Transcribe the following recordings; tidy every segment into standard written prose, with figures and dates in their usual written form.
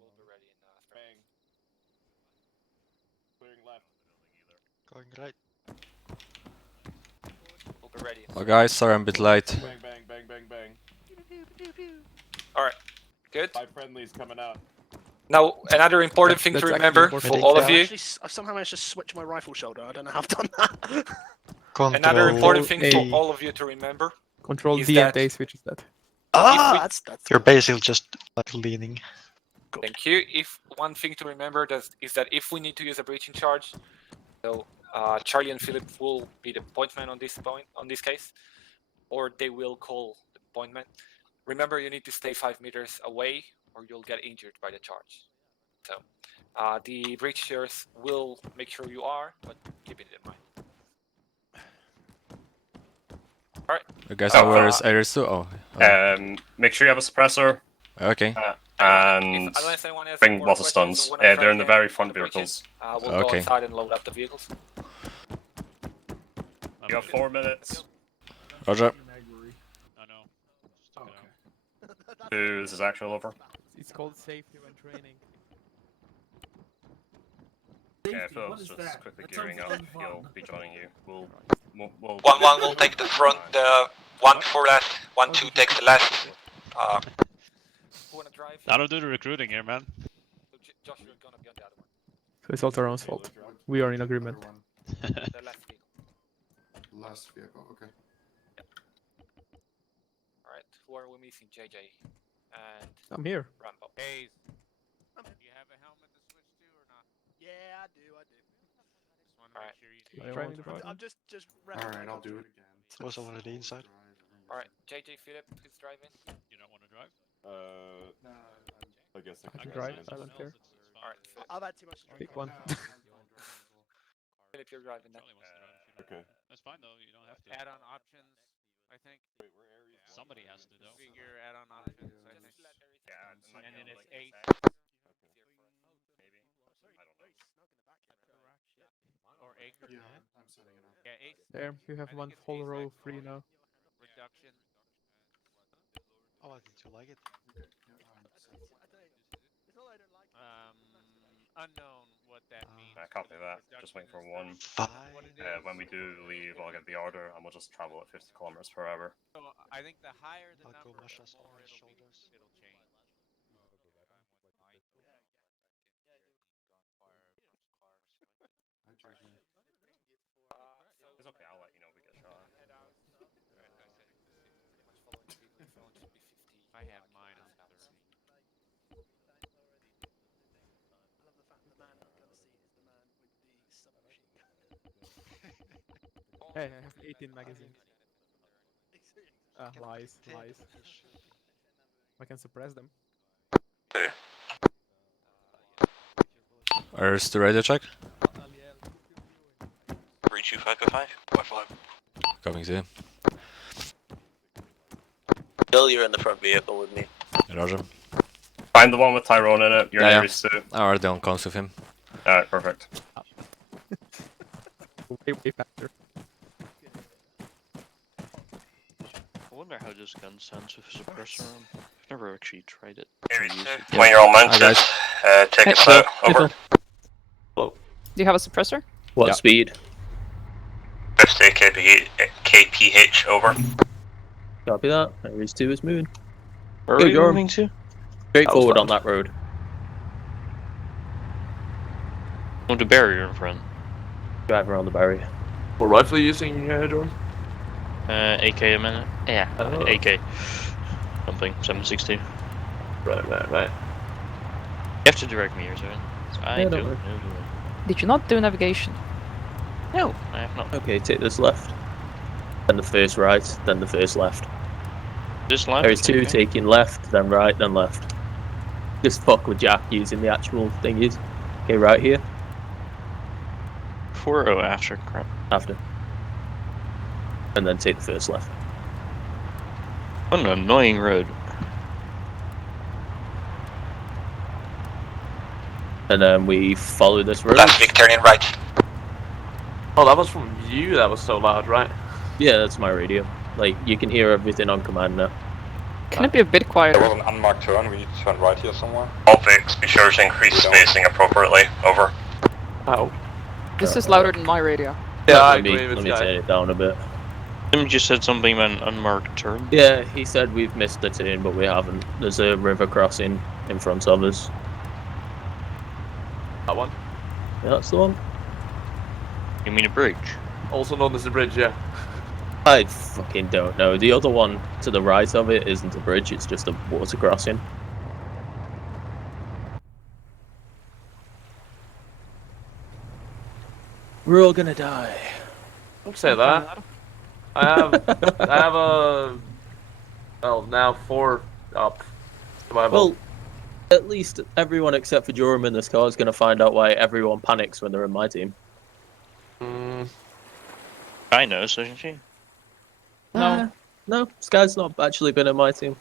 will be ready in Bang. Clearing left. Going right. We'll be ready. Oh guys, sorry I'm a bit late. Bang, bang, bang, bang, bang. Alright, good. 5 friendlies coming out. Now, another important thing to remember for all of you. I've somehow managed to switch my rifle shoulder. I don't know how I've done that. Another important thing A. for all of you to remember. Control is D and that A switches that. That's You're basically just like leaning. Thank you. If one thing to remember is that if we need to use a breaching charge, so Charlie and Philip will be the pointman on this case, or they will call the pointman. Remember, you need to stay 5 meters away, or you'll get injured by the charge. So the breachers will make sure you are, but keep it in mind. All right. You guys know where is Aegis too? Oh. Make sure you have a suppressor. Okay. And Unless anyone has bring more lots of questions, stuns. when I They're in the try very again front the breaches, vehicles. we'll go Okay. outside and load up the vehicles. You have 4 minutes. Roger. I know. This is actual over. It's called safety when training. Yeah, Phil's just quickly gearing up. He'll be joining you. We'll 1-1 will take the front, 1 before last, 1-2 takes the last. Who wanna drive? I don't do the recruiting here, man. Josh, you're gonna be on the other one. So it's also our own fault. We are in agreement. The last vehicle. Last vehicle, okay. Alright, who are we missing? JJ and I'm here. Rambo. Hey, do you have a helmet to switch to or not? Yeah, I do. Just want to Alright. make sure you I see. want to drive. I'm just. Alright, I'll do it. Was over the inside. Alright, JJ, Philip, who's driving? You don't want to drive? I guess I can can drive, manage. I don't care. Alright, I've had too much to drink. Pick one. Philip, you're driving now. Charlie wants to drive if you Okay. don't. That's fine though, you don't have to. Add-on options, I think. Somebody has to though. Figure add-on options, I think. Yeah, And then it's 8. Or acre. Yeah, I'm setting it up. Yeah, 8. There, you have one full row free now. Reduction. Oh, did you like it? Okay, yeah, I'm set. Unknown what that means. copy that. Just waiting for 1. 5. When we do leave, I'll get the order and we'll just travel at 50 kilometers per hour. So I think the higher the I'll go number, much the less more on his it'll shoulders. change. Hi, JJ. It's okay, I'll let you know if we get shot. I have mine on 30. I love the fact that the man I'm gonna see is the man with the submachine gun. Hey, I have 18 magazines. Lies. I can suppress them. Where's the radio check? 32505. Wi-Fi. Coming soon. Bill, you're in the front vehicle with me. Roger. Find the one with Tyrone in it. You're Yeah, yeah. nearest to it. I'm already on comms with him. Alright, perfect. Way faster. I wonder how this gun sounds with a suppressor on. I've never actually tried it. When you're all mounted, guys. take Hey, it out. Over. Do you have a suppressor? What Yeah. speed? 50 kph, over. Copy that. Ares 2 is moving. Where Go, are we Gorm. moving to? Straight That was forward on fast. that road. Oh, the barrier in front. Drive around the barrier. What rifle are you using, Jordan? AK a minute. Yeah, Oh. AK. Something, 760. Right. You have to direct me here, so I Yeah, do. don't worry. Did you not do navigation? No, I have not. Okay, take this left. Then the first right, then the first left. This line. Ares 2 taking left, then right, then left. Just fuck with Jack using the actual thingies. Okay, right here. Before or after? Crap. After. And then take the first left. What an annoying road. And then we follow this road. turning right. Oh, that was from you. That was so loud, right? Yeah, that's my radio. Like, you can hear everything on command now. Can it be a bit quieter? There was an unmarked turn, we need to turn right here somewhere. All Vix, be sure to increase spacing appropriately. Over. Ow. This is louder than my radio. Yeah, Let I me- agree with Let me Guy. turn it down a bit. Tim just said something about an unmarked turn. Yeah, he said we've missed the turn, but we haven't. There's a river crossing in front of us. That one. Yeah, that's the one. You mean a bridge? Also known as the bridge, yeah. I fucking don't know. The other one to the right of it isn't a bridge, it's just a water crossing. We're all gonna die. Don't say that. I have a, well, now 4 up. Survival. Well, at least everyone except for Joram in this car is gonna find out why everyone panics when they're in my team. I know, doesn't she? No, Sky's not actually been in my team.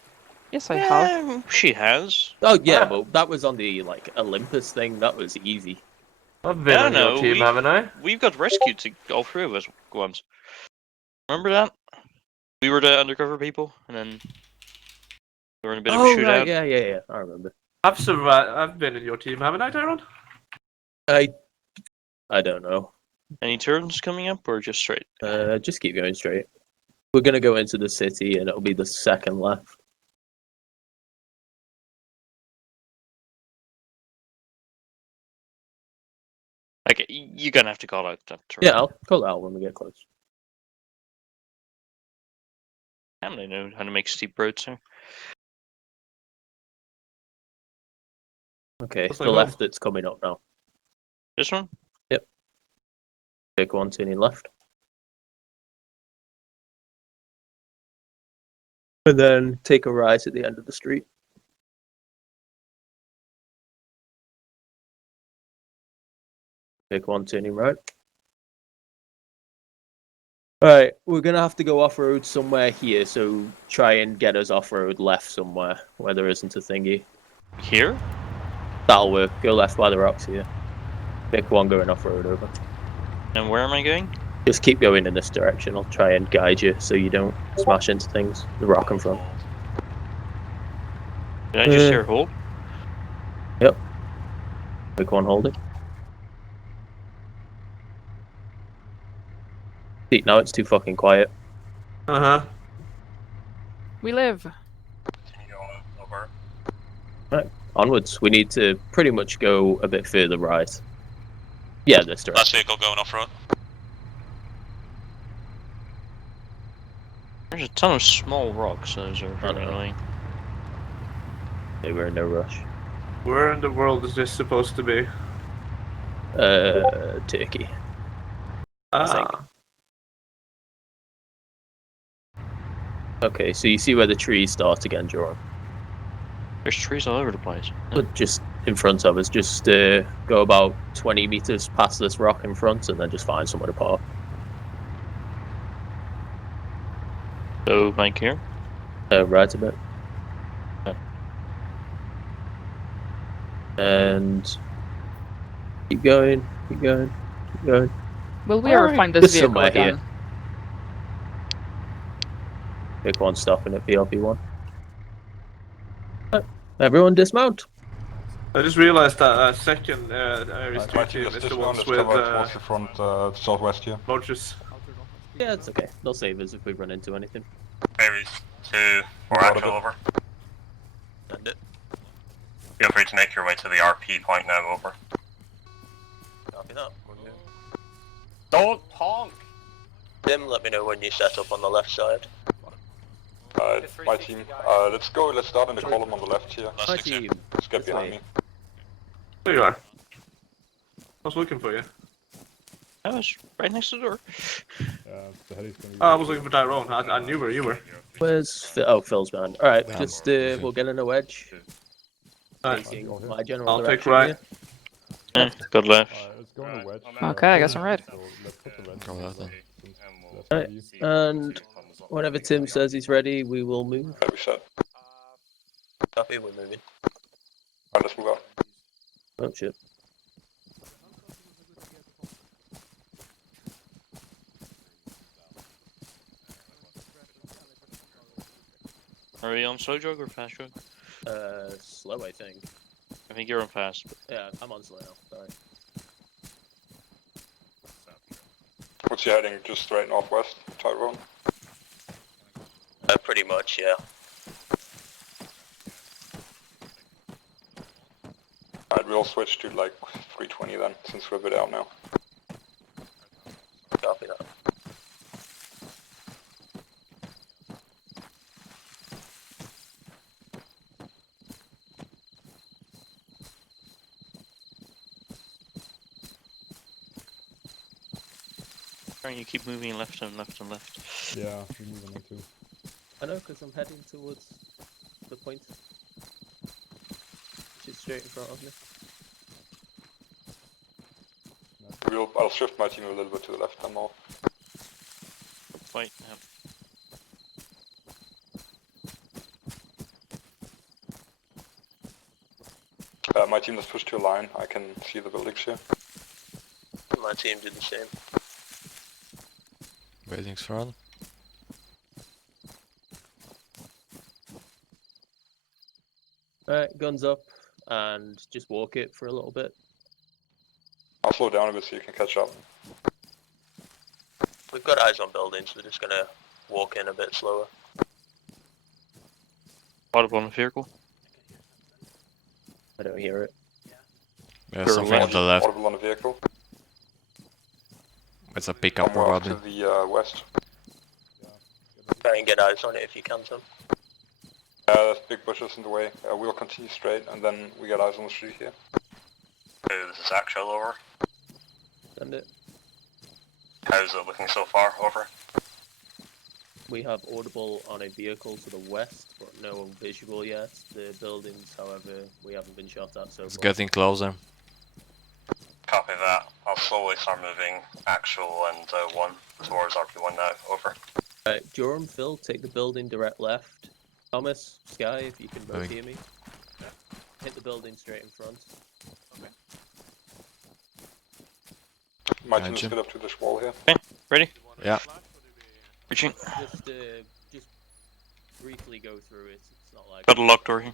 Yes, I have. Yeah, she has. Oh yeah, well that was on the like Olympus thing. That was easy. I've been Yeah, on your no, team, haven't I? We've got rescued to all three of us once. Remember that? We were the undercover people, and then we were in a bit of a Oh shootout. right, yeah. I remember. I've survived. I've been in your team, haven't I, Tyrone? I don't know. Any turns coming up, or just straight? Just keep going straight. We're gonna go into the city, and it'll be the second left. Okay, you're gonna have to call out that turn. Yeah, I'll call it out when we get close. How do they know how to make steep roads here? Okay, Looks the like left that's coming up now. This one? Take one turning left. And then take a right at the end of the street. Take one turning right. Alright, we're gonna have to go off-road somewhere here, so try and get us off-road left somewhere, where there isn't a thingy. Here? That'll work. Go left by the rocks here. Pick one going off-road over. And where am I going? Just keep going in this direction. I'll try and guide you so you don't smash into things. The rock in front. Did I just hear hold? Yep. Pick one holding. See, now it's too fucking quiet. Uh-huh. We live. Continue on. Over. Onwards. We need to pretty much go a bit further right. Yeah, this direction. Last vehicle going off road. There's a ton of small rocks, those are very annoying. Okay, we're in no rush. Where in the world is this supposed to be? Turkey. Ah. Okay, so you see where the trees start again, Joram? There's trees all over the place. But just in front of us, just go about 20 meters past this rock in front and then just find somewhere to park. So, Mike here? Right a bit. And keep going, keep going, keep going. Will we ever Alright, find this there's vehicle somewhere again? here. Pick one stopping at PLP1. Everyone dismount. I just realized that second Ares 2 team is the ones with towards the front, southwest here. launches. Yeah, it's okay. They'll save us if we run into anything. Aries 2 or actual over. Send it. Feel free to make your way to the RP point now. Over. Copy that. Don't honk! Tim, let me know when you set up on the left side. My team. Let's start in the column on the left here. My team. Just get This behind way. me. There you are. I was looking for you. I was right next to the door. Oh, I was looking for Tyrone. I knew where you were. Where's Phil? Oh, Phil's behind. Alright, just we'll get in a wedge. Alright. Facing my general I'll take direction right. here. Yeah, good left. Okay, I guess I'm right. Alright, and whenever Tim says he's ready, we will move. We set. Copy, we're moving. Alright, let's move out. Oh shit. Are we on slow jog or fast jog? Slow, I think. I think you're on fast. But... Yeah, I'm on slow now. Sorry. What's your heading? Just straight northwest, Tyrone? Pretty much, yeah. Alright, we'll switch to like 320 then, since we're a bit out now. Copy that. You keep moving left and left and left. Yeah, we're moving on too. I know, because I'm heading towards the point. Which is straight in front of me. I'll shift my team a little bit to the left and more. Wait, My team just pushed to a line. I can see the buildings here. my team did the same. Buildings front. Alright, guns up, and just walk it for a little bit. I'll slow down a bit so you can catch up. We've got eyes on buildings, we're just gonna walk in a bit slower. Audible on the vehicle? I don't hear it. Yeah, Sure, something on the left. Audible on the vehicle. It's a pickup Somewhere off probably. to the west. Try and get eyes on it if you can, Tim. There's big bushes in the way. We'll continue straight and then we get eyes on the street here. This is actual over. Send it. How's it looking so far? Over. We have audible on a vehicle to the west, but no visual yet. The buildings, however, we haven't been shot at so It's far. getting closer. Copy that. I'll slowly start moving actual and 1 towards RP1 now. Over. Right, Joram, Phil, take the building direct left. Thomas, Sky, if you can both Moving. hear me. Hit the building straight in front. My team Gotcha. just get up to this wall here. Ready? Yeah. Reaching. Just briefly go through it. It's not like... Got a locked door here.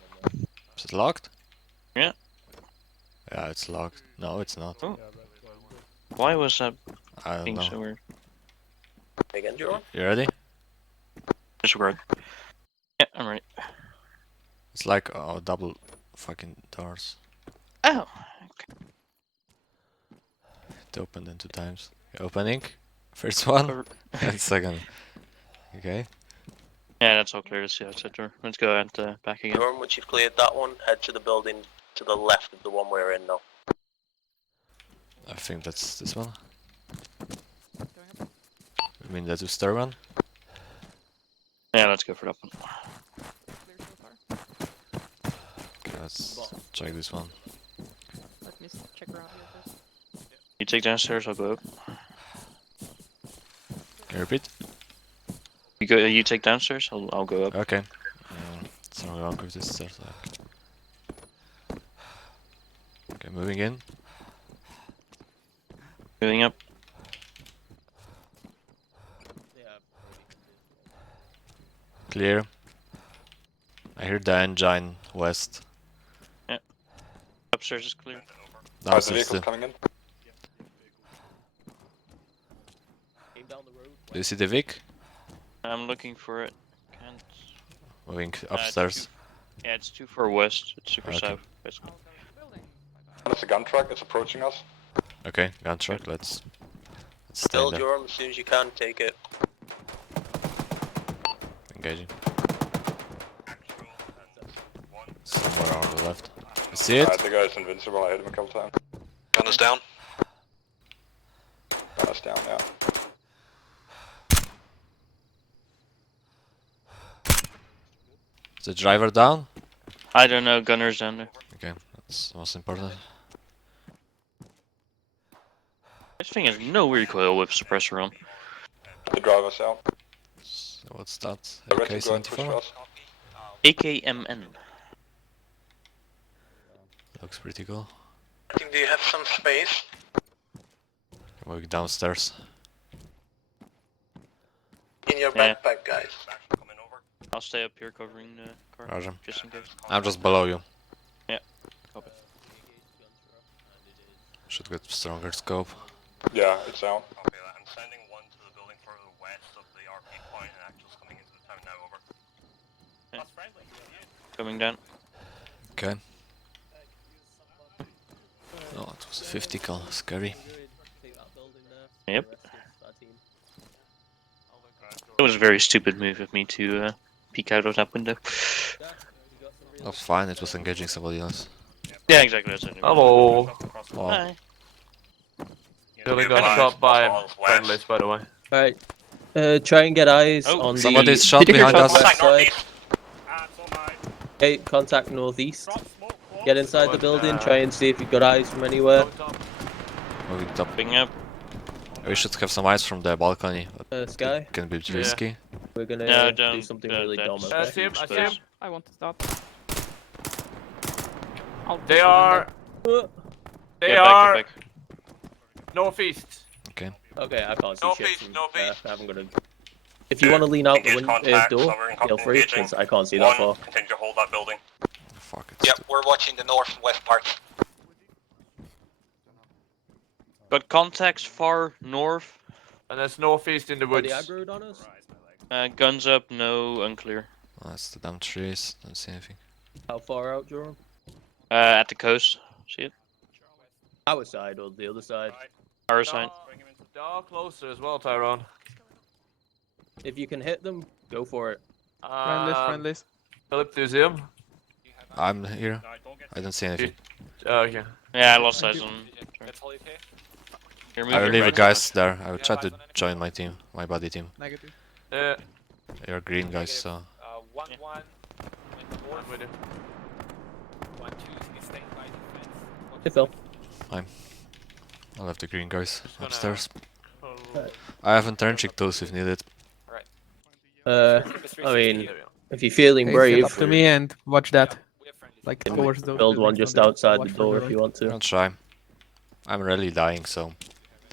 Is it locked? Yeah. Yeah, it's locked. No, it's not. Oh. Why was that I don't being so know. weird? Again, Joram? You ready? Disregard. Yeah, I'm ready. It's like double fucking doors. Oh! It opened in 2 times. Opening. First one. And second. Okay. Yeah, that's all clear to see outside door. Let's go and back again. Joram, once you've cleared that one, head to the building to the left of the one we're in now. I think that's this one. I mean the 2-star one? Yeah, let's go for that one. Okay, let's check this one. Let me check around here first. You take downstairs, I'll go up. Can you repeat? You take downstairs, I'll go up. Okay. Something wrong with this stairs. Okay, moving in. Moving up. Clear. I hear the engine west. Yeah. Upstairs is clear. The Downstairs vehicle's still. coming in. Do you see the Vic? I'm looking for it. Can't. Moving upstairs. Yeah, it's too far west. It's super Okay. south, basically. It's a gun truck. It's approaching us. Okay, gun truck. Let's stay Build there. your arm as soon as you can. Take it. Engaging. Somewhere on the left. You see it? The guy's invincible. I hit him a couple times. Gun is down. Gun is down, yeah. Is the driver down? I don't know. Gunner's down there. Okay, that's most important. This thing has no recoil with suppressor on. The driver's out. So what's that? The red team go and push AK-74? us. AKMN. Looks pretty cool. Do you have some space? Moving downstairs. In your backpack, guys. I'll stay up here covering the car. Roger. Just in case. I'm just below you. Yeah. Copy. Should get stronger scope. Yeah, it's out. Copy that. I'm sending one to the building further west of the RP point and actuals coming into the town now, over. Yeah. Coming down. Okay. Oh, it was a 50 cal. Scary. Take that building there. Yep. The rest of our team. It was a very stupid move of me to peek out of that window. Yeah, you got some real That's fine, it was engaging somebody else. Yeah, exactly. That's it. Hello. Well, Hi. Building got shot by friendlies, by the way. Alright. Try and get eyes Oh, on somebody's the shot Did you hear behind us. west side. Ah, it's all mine. Okay, contact northeast. Drop smoke, close. Get inside the building, try and see if you've got eyes from anywhere. Moving top. Picking up. We should have some eyes from the balcony. But Sky, it can be risky. we're gonna No, do don't. something really dumb. that's- I Okay? see him, I see Suppose. him. I want to stop. I'll They push the are. window. They Get are back, get back. northeast. Okay. Okay, I can't see Northeast, shit from northeast. I haven't got a... If you want to lean out the Engage window contacts, door, so we're in feel free, engaging. because I can't see that far. One, continue to hold that building. Fuck it. Yep, we're watching the north and west parts. Got contacts far north. And there's northeast in the Are woods. they aggroed on us? Guns up, no, unclear. Oh, that's the damn trees. Don't see anything. How far out, Joram? At the coast. See it? Our side or the other side? Our side. They are closer as well, Tyrone. If you can hit them, go for it. Friendlies. Philip, do you see him? I'm here. I don't see anything. Okay. Yeah, I lost eyes on. That's all okay? Here, move I will your leave you right guys there. I will try to join my team, my buddy team. Negative. You're green guys, so 1-1. Yeah. I'm with you. 1-2 is staying by the fence. Hey, Phil. I'll have the green guys Just gonna- upstairs. Oh. I have internship tools if needed. I mean, if you're feeling brave, Up to me and watch that. We have friendlies. Like can towards those build one buildings just on the- outside the watch for door the if right. you want to. I'll try. I'm really dying, so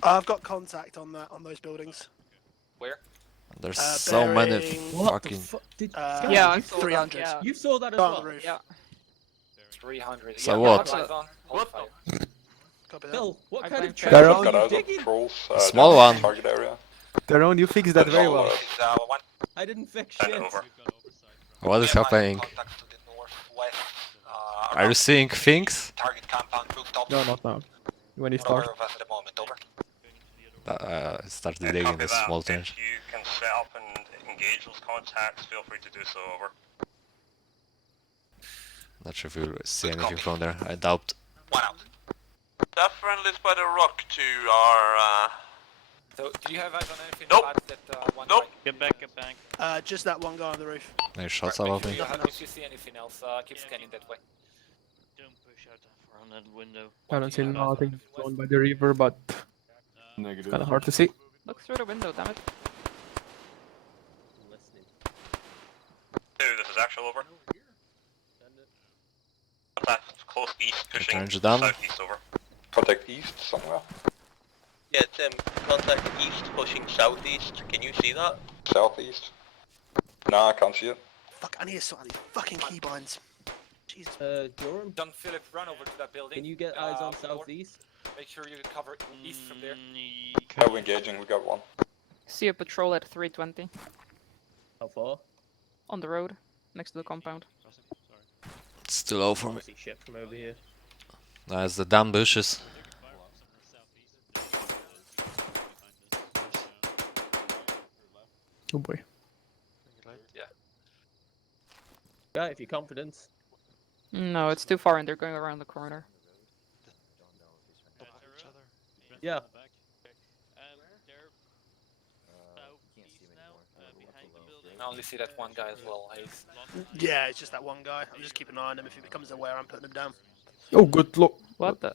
I've got contact on that on those buildings. Where? there's so many bearing- What the fucking. fuck? Did Yeah, I you saw saw 300. that. You saw that as On the well? roof. Yeah. 300. So yeah, what? eyes on. Hold What fire. Copy that. Phil, what I kind blame of Trevor. trash Daryl? are Got you eyes on digging? patrols. Small down one. the target area. Tyrone, you fixed that very well. This is 1. I didn't fix Send shit. it over. What is We have happening? contacts to the northwest, Are you around seeing things? target compound rooftops. No, not now. When you Not aware start. of us at the moment. Over. Start Yeah, digging copy this that. small If trench. you can set up and engage those contacts, feel free to do so, over. Not sure if you'll see Good anything copy. from there. I doubt. 1 out. That friendlies by the rock to our. So, do you have eyes on anything Nope. about that one? Nope. Get back, get back. Just that one guy on the roof. Any shots Right, above make me? sure if you see anything else, keep scanning that way. Don't push out that far on that window. I don't see nothing down by the river, but Negative. kind of hard to see. Look through the window, damn it. I'm listening. 2, this is actual, over. Send it. Contact close east, pushing Turns it down. southeast, over. Contact east somewhere. Yeah, Tim, contact east pushing southeast. Can you see that? Southeast. Nah, I can't see it. Fuck, I need to sort out these fucking keybinds. Jesus. Joram, John Philip, run over to that building. can you get eyes on north. southeast? Make sure you cover east from there. Yeah, we're engaging. We got one. See a patrol at 320 How far? on the road next to the compound. It's too low for me. I see shit from over here. That's the damn bushes. Oh boy. Yeah, if you're confident. No, it's too far and they're going around the corner. Yeah. I only see that one guy as well. He's Yeah, it's just that one guy. I'm just keeping an eye on him. If he becomes aware, I'm putting him down. Oh, good luck. What the?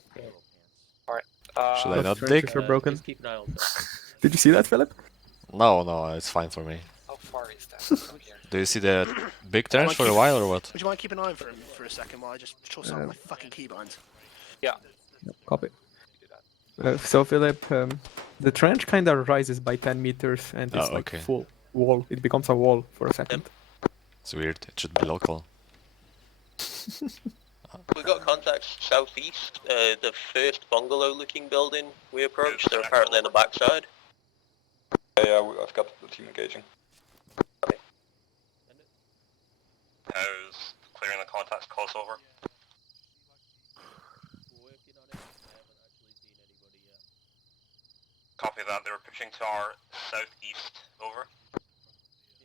Should I Those not trenches dig? are broken. Just keep an eye on Phil. Did you see that, Philip? No, it's fine for me. how far is that from here? Do you see the big trench for a while or what? Would you mind keeping an eye on for him for a second while I just patrol some of my fucking keybinds? Yeah. Copy. So, Philip, the trench kind of rises by 10 meters and it's Oh, like okay. full wall. It becomes a wall for a second. It's weird. It should be local. We got contacts southeast. The first bungalow-looking building we approached. They're apparently on the backside. Yeah, I've got the team engaging. How's clearing the contacts close over? Working on it. I haven't actually seen anybody yet. Copy that. They were pushing to our southeast. Over.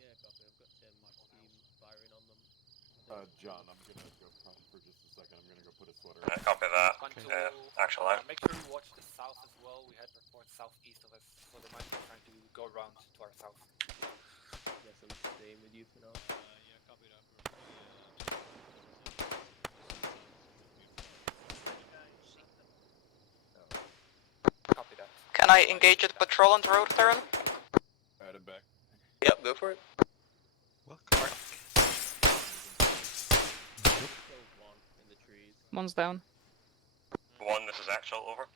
Yeah, copy. I've got Tim's team firing on them. John, I'm gonna go prone for just a second. I'm gonna go put a sweater. Copy that. Until, Actual out. make sure you watch the south as well. We had reports southeast of us, so they might be trying to go around to our south. Guess I'm staying with you for now. Yeah, copy that. Copy that. Can I engage the patrol on the road, Theron? Add it back. Yep, go for it. One in the trees. One's down. One, this is actual. Over.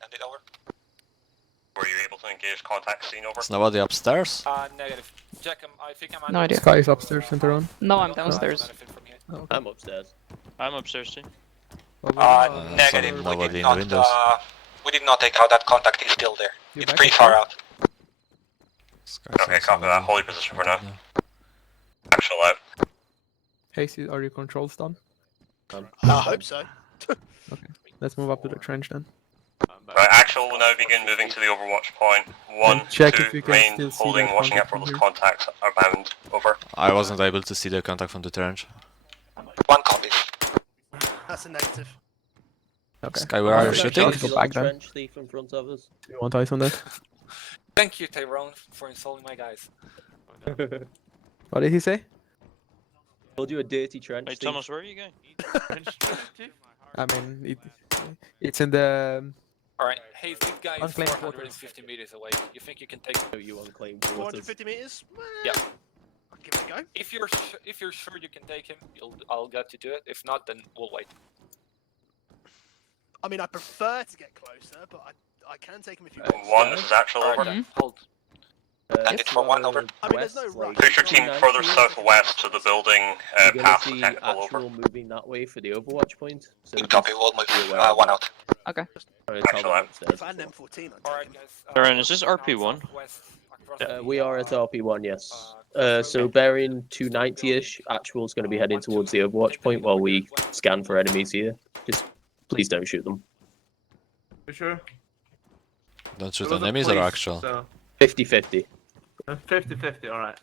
Send it over. Were you able to engage contact scene? Over. Is nobody upstairs? Negative. Jack, I think I'm No idea. Sky is upstairs in Tehran. No, I'm downstairs. I'm upstairs. I'm upstairs too. Negative. Nobody in the windows. We did not take out that contact. He's still there. You It's back pretty up far there? out. Okay, copy that. Holy position for now. Actual out. Hasty, are your controls done? I hope so. Let's move up to the trench then. Right, actual will now begin moving to the overwatch point. 1, check 2, if you can main, still see holding, that watching out contact for from those here. contacts are bound. Over. I wasn't able to see the contact from the trench. One copy. That's a negative. Okay. Sky, where are you Let's shooting? Let's go back then. Trench thief in front of us. You want eyes on that? Thank you, Tyrone, for insulting my guys. What did he say? Told you a dirty trench Hey thief. Thomas, where are you going? I mean, it's in the... Alright, hey, this guy is Unclaimed 450 meters away. You think you can take him? No, you unclaimed waters. 450 meters? Yeah. I'll give it a go. If you're sure you can take him, I'll get you to it. If not, then we'll wait. I mean, I prefer to get closer, but I can take him if you 1, this is actual. Over. Alright, hold. And it's for one over. I mean, there's no rush. Push your team further southwest to the building You're gonna past the see technical. Over. actual moving that way for the Overwatch point. So Copy, just we'll move. be aware of One that. out. Okay. Sorry, tell Actual them out. upstairs If I had as an M14, I'd Alright, take him. guys. Aaron, is this RP1? well. We are at RP1, yes. So bearing 290-ish, actual's going to be heading towards the Overwatch point while we scan for enemies here. Just please don't shoot them. You sure? Don't shoot It was a enemies or police, actual? So 50-50. 50-50, alright.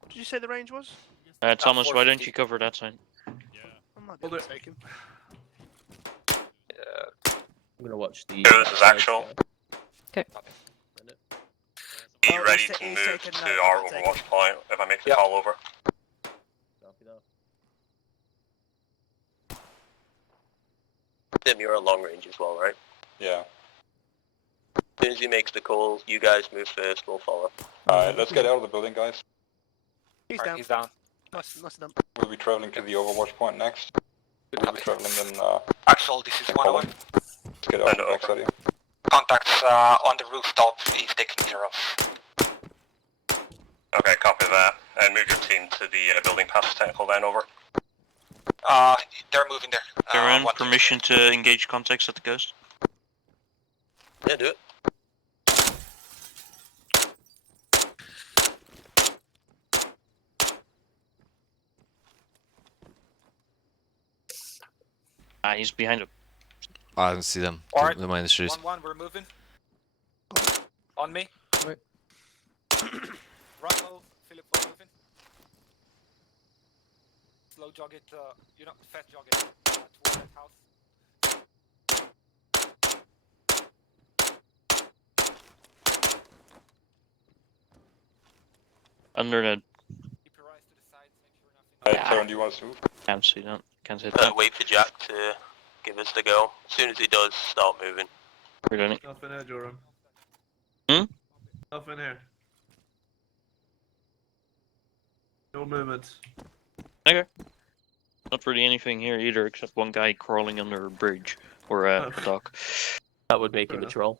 What did you say the range was? Thomas, why don't you cover that side? I might be able to take him. I'm going to watch the... This is actual. Okay. Be Oh, ready he's to he's move taken to note, our I'll take overwatch him. point if I make the call. Over. Copy that. Tim, you're at long range as well, right? Yeah. As soon as he makes the call, you guys move first, we'll follow. Alright, let's get out of the building, guys. He's Alright, down. he's down. Nice done. We'll be traveling to the overwatch point next. We'll be traveling in, Actual, this is one over. let's get out of the backside here. Contacts on the rooftop is taken care of. Okay, copy that. And move your team to the building past the technical. Then over. They're moving there. Aaron, one, two. permission to engage contacts at the coast? Yeah, do it. He's behind a... I don't see them. Alright. The minus trees. 1-1, we're moving. On me. Wait. Rifle, Philip, we're moving. Slow jog it, fast jog it towards that house. Under the... Keep your eyes to the sides, make sure nothing. Hey, Karen, do you want us to move? Can't see that. Can't hit that. Wait for Jack to give us the go. As soon as he does, start moving. We're doing it. Nothing here, Joram. Hmm? Nothing here. No movement. Okay. Not really anything here either, except one guy crawling under a bridge or a dock. That would make him a troll.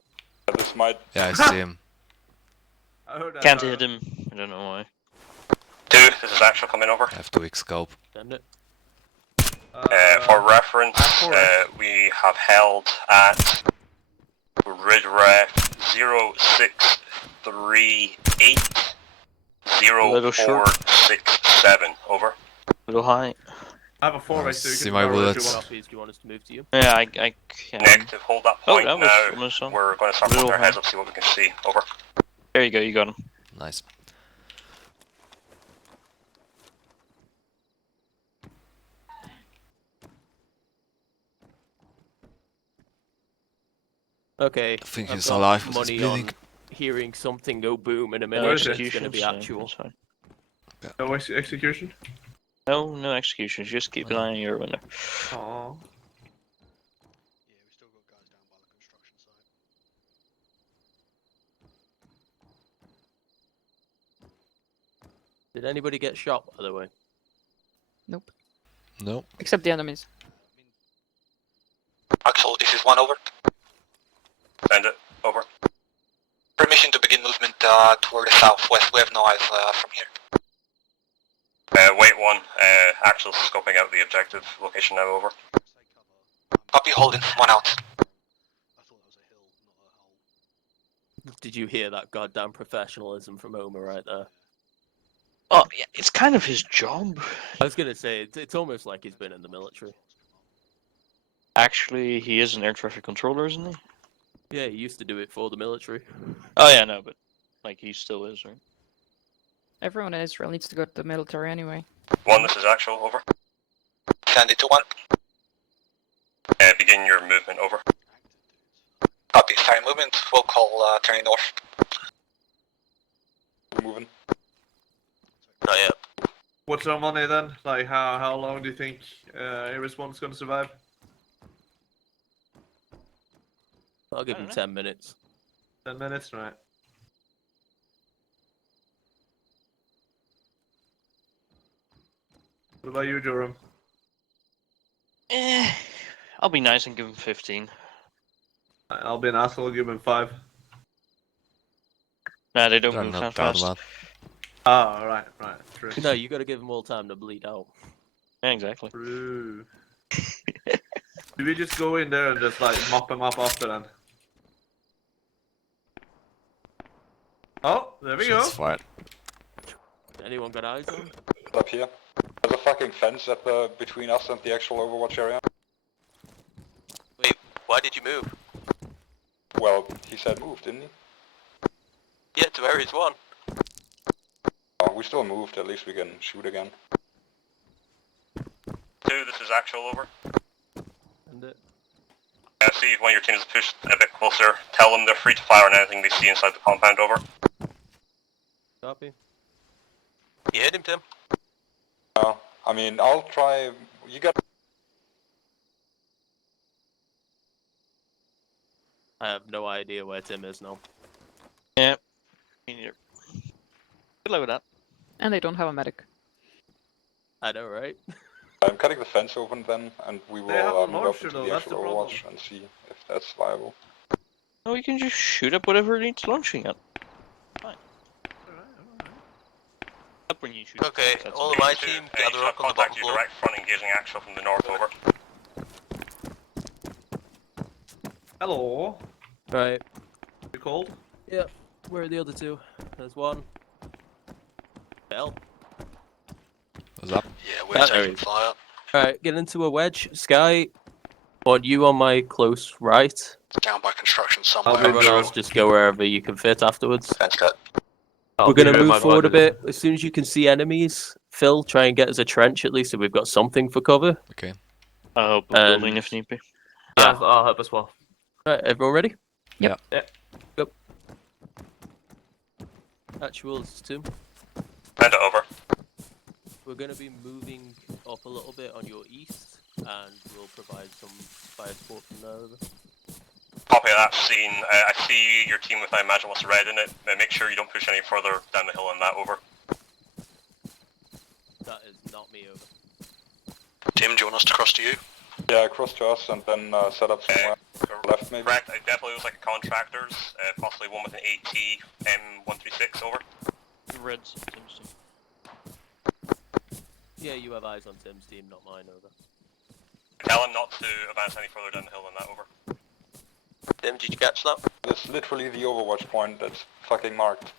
This might... Yeah, I see him. I heard that. Can't hit him. I don't know why. is actual coming over. I have 2 week scope. Send it. For reference, F4. we have held at grid ref 06380467. Over. Little high. I have a 4 so you see can my borrow if bullets. you want. Copies, do you want us to move to you? Yeah, I can. Negative, hold that Oh, point that was now. almost on. We're going to start Little putting our high. heads up, see what we can see. Over. There you go, you got him. Nice. Okay. I think I've he's got alive, but he's money bleeding. on hearing something go boom in a No minute. It's executions. going to be so actual. it's fine. No execution? No executions. Just keep an eye on your window. Aww. Yeah, we still got guys down by the construction site. Did anybody get shot, by the way? Nope. No. Except the enemies. Axel, this is 1 over. Send it. Over. Permission to begin movement toward the southwest. We have no eyes from here. Wait 1. Actual scoping out the objective location now. Over. Copy, holding. 1 out. I thought that was a hill, not a hole. Did you hear that goddamn professionalism from Omer right there? Oh, yeah, it's kind of his job. I was going to say, it's almost like he's been in the military. Actually, he is an air traffic controller, isn't he? Yeah, he used to do it for the military. Oh yeah, no, but like he still is, right? Everyone in Israel needs to go to the military anyway. 1, this is actual. Over. Send it to 1. Begin your movement. Over. Copy, starting movement. We'll call turning north. Moving. Not yet. What's our money then? Like, how long do you think Irresponse is going to survive? I'll give him 10 minutes. 10 minutes, right? What about you, Joram? I'll be nice and give him 15. I'll be an asshole, give him 5. Nah, they don't They're move not that that fast. bad. Ah, right, true. No, you got to give them all time to bleed out. Yeah, exactly. True. Do we just go in there and just like mop them up after then? Oh, there we Shots go. fired. Anyone got eyes on? Up here. There's a fucking fence at the between us and the actual Overwatch area. Wait, why did you move? Well, he said move, didn't he? Yeah, to Aries 1. Oh, we still moved, at least we can shoot again. 2, this is actual. Over. And it. See if one of your teams is pushed a bit closer. Tell them they're free to fire on anything they see inside the compound. Over. Copy. You hit him, Tim? No, I mean, I'll try. You got. I have no idea where Tim is now. Yeah. Good luck with that. And they don't have a medic. I know, right? I'm cutting the fence open then, and we They have a will move up launcher into though, the that's the actual problem. Overwatch and see if that's viable. No, you can just shoot up whatever it needs launching at. Fine. Up when you shoot. Okay, That's all okay. of my 2, team you gather should up on the contact bottom you floor. direct front engaging actual from the north. Over. Hello. Right. You cold? Yep. Where are the other two? There's one. Bell. What's up? Yeah, That we're taking area. fire. Alright, get into a wedge. Sky. Want you on my close right. Down by construction I'll somewhere. be Everyone else just go wherever you can fit afterwards. Fence cut. We're going to move forward a bit. As soon as you can see enemies, Phil, try and get us a trench at least so we've got something for cover. Okay. I'll help with And- building if need be. Yeah, I'll help as well. Alright, everyone ready? Yep. Yep. Yep. Actuals, Tim. Send it. Over. We're going to be moving up a little bit on your east, and we'll provide some fire support from there. Over. Copy of that scene. I see your team with, I imagine, what's red in it. Make sure you don't push any further down the hill on that. Over. That is not me, over. Tim, do you want us to cross to you? Yeah, across to us and then set up somewhere left maybe. Correct. It definitely looks like a contractor's. Possibly one with an AT M136. Over. Reds. Seems to. Yeah, you have eyes on Tim's team, not mine, over. Tell him not to advance any further down the hill than that, over. Tim, did you catch that? That's literally the Overwatch point that's fucking marked.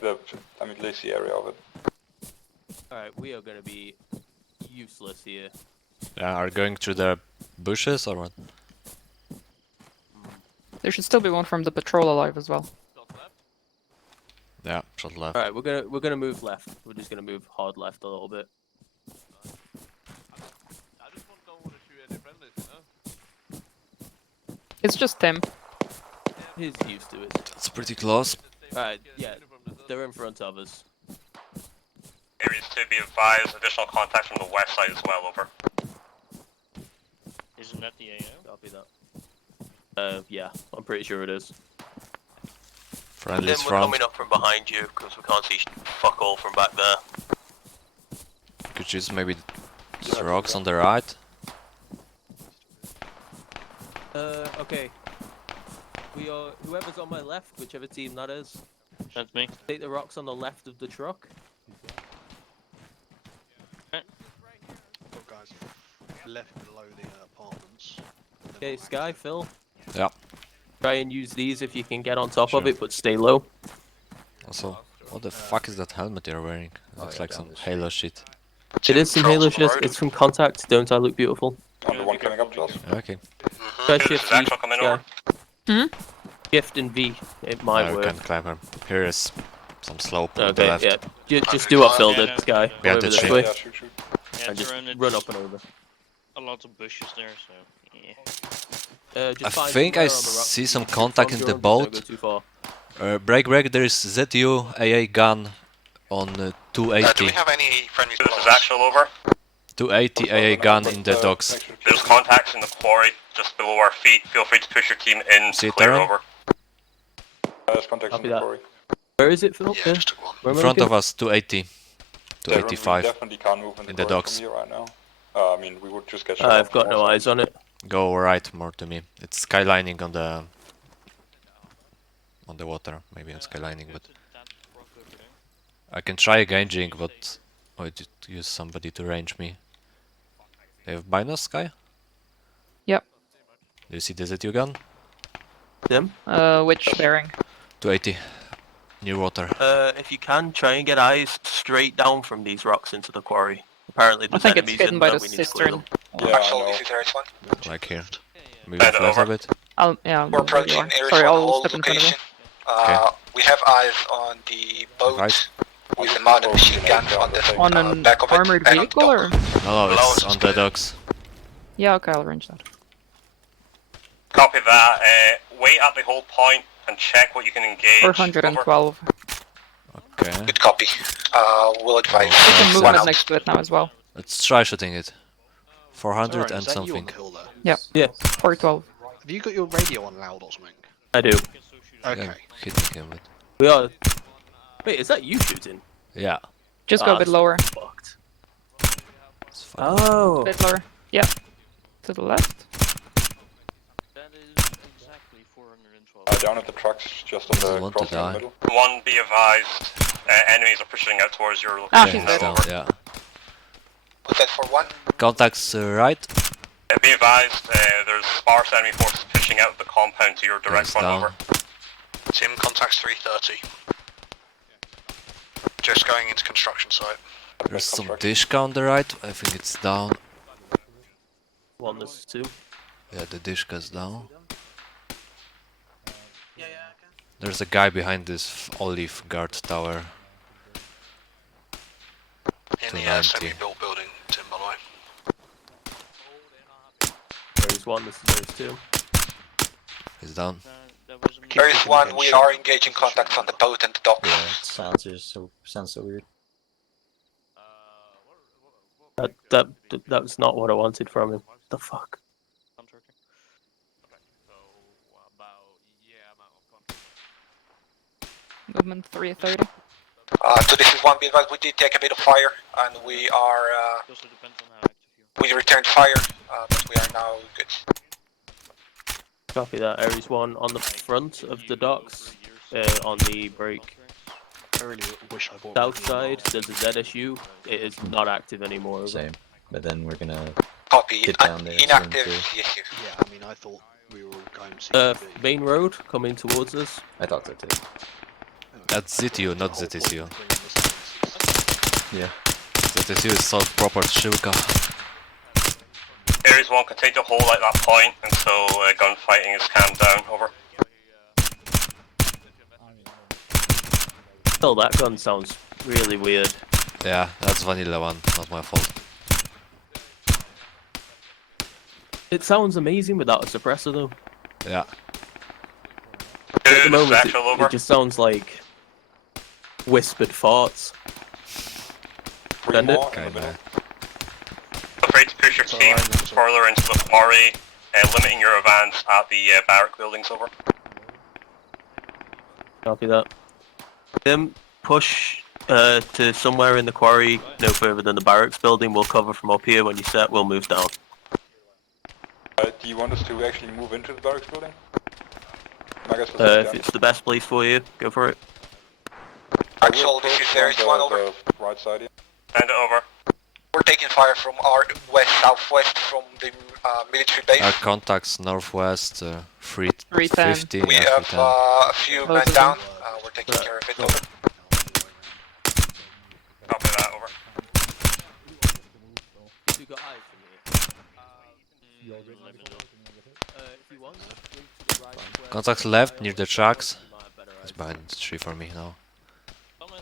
I mean, at least the area of it. Alright, we are gonna be useless here. Yeah, are going through the bushes or what? There should still be one from the patrol alive as well. Yeah, shot left. Alright, we're gonna move left. We're just gonna move hard left a little bit. I just don't want to shoot any friendlies, you know? It's just Tim. He's used to it. That's pretty close. Alright, yeah, they're in front of us. Areas to be advised, additional contact from the west side as well, over. Isn't that the AO? Copy that. Yeah, I'm pretty sure it is. Friendly's Tim, we're front. coming up from behind you because we can't see fuck all from back there. Could use maybe the rocks on the right. Okay. We are, whoever's on my left, whichever team that is, That's me. take the rocks on the left of the truck. Guys, left below the apartments. Okay, Sky, Phil. Yeah. Try and use these if you can get on top of Sure. it, but stay low. Also, what the fuck is that helmet you're wearing? Looks like some Halo shit. It is some Halo shit. It's from Contact. Don't I look beautiful? On the one coming up to us. Okay. Try This shift is V. actual coming over. Shift and V. It might We work. can climb her. Here is some slope on the Okay, left. yeah. Just do what Phil did, Sky. Go Behind over the this tree. way. Yeah, shoot, shoot. Yeah, And just surrounded run up and over. a lot of bushes there, so yeah. Just I find think somewhere I on the rock see you some can shoot contact from, in the Jordan, but don't boat. go too far. Break, there is ZU AA gun on Do 280. we have any friendlies This below is us? actual, over. 280 AA gun in the docks. There's contacts in the quarry just below our feet. Feel free to push your team in. See it, Clear, Aaron? over. There's contacts in Copy the that. quarry. Where is it, Phil? Yeah, just took one. Where In am I front looking? of us, 280. Yeah, we 285. definitely can't move in in the the quarry docks. from here right now. I mean, we would just get shot. I've up got from no all eyes sides. on it. Go right more to me. It's skylining on the water. Maybe it's skylining, but I can try engaging, but I did use somebody to range me. They have binos, Sky? Yep. Do you see the ZU gun? Tim? Which bearing? 280. Near water. If you can, try and get eyes straight down from these rocks into the quarry. Apparently I there's think it's enemies hidden in by there, the we need to clear cistern. them. Yeah, I Actual, know. this is Ares 1. Like here. Move Better left over. a bit. Yeah, We're approaching Ares Sorry, 1 I'll hold step in front of you. location. We have eyes on the boat Right. with a mounted machine gun on the On an back of it. armored and on vehicle, top. or? No, Below it's us on the is docks. Yeah, okay, I'll arrange that. Copy that. Wait at the hold point and check what you can engage. 412. Okay. Good copy. We'll advise. We can Nice. move One it out. next to it now as well. Let's try shooting it. 400 and something. Yep. Yeah, 412. Have you got your radio on loud or something? I do. Okay. Yeah, hitting him, but We are... Wait, is that you shooting? yeah. Just go a bit that's lower. Fucked. It's fine. Oh. A bit lower. Yeah. To the left. That is exactly 412. Down at the trucks, just on Doesn't the want to crossing in the die. middle. One, be advised. Enemies are pushing out towards your location. Ah, Yeah, she's he's dead. down, yeah. Was that for 1? Contacts right. Be advised, there's sparse enemy forces pushing out of the compound to your direct He's front, down. over. Tim, contacts 330. Just going into construction site. There's some Dishka on the right. I think it's down. One, this is two. Yeah, the Dishka's down. There's a guy behind this olive guard tower. In the 290. semi-built building, Tim, by the way. There's one, this is two. He's down. That was a Ares 1, we are engaging contacts on the boat and the docks. Sounds so weird. That's not what I wanted from him. The fuck? Movement 330. So this is 1, be advised, we did take a bit of fire, and we are, It also depends on how active you we returned fire, but we are now good. Copy that. Ares 1 on the front of the docks, on the break. really wish I bought. South side, there's a ZSU. It is not active anymore. Over. Same. But then we're gonna Copy. get down there soon Inactive too. CSU. Yeah, I mean, I thought we were going CCB. Main road coming towards us. I thought so too. That's ZTU, not The whole point ZTU. of bringing this in is- Yeah. ZTU is so proper Shilka. Ares 1 continue to hold at that point until gunfighting is calmed down. Over. Oh, that gun sounds really weird. Yeah, that's vanilla one, not my fault. It sounds amazing without a suppressor though. Yeah. At the moment, Satchel over. it just sounds like whispered farts. Three Send it. more in the middle. Feel free to push your team further into the quarry, limiting your advance at the barrack buildings. Over. Copy that. Push to somewhere in the quarry, no further than the barracks building. We'll cover from up here. When you set, we'll move down. Do you want us to actually move into the barracks building? Magus was If it's the best place for you, go for it. Actual, this is Ares 1 over. The right side here. Send it over. We're taking fire from our west-southwest from the military base. Our contacts northwest, 350. We yeah, have 310. a few men Both of down. them. We're taking care of it. Over. Copy that. Over. You got eyes for me. If you want, move to the right. Contacts left near the tracks. It's behind the tree for me now.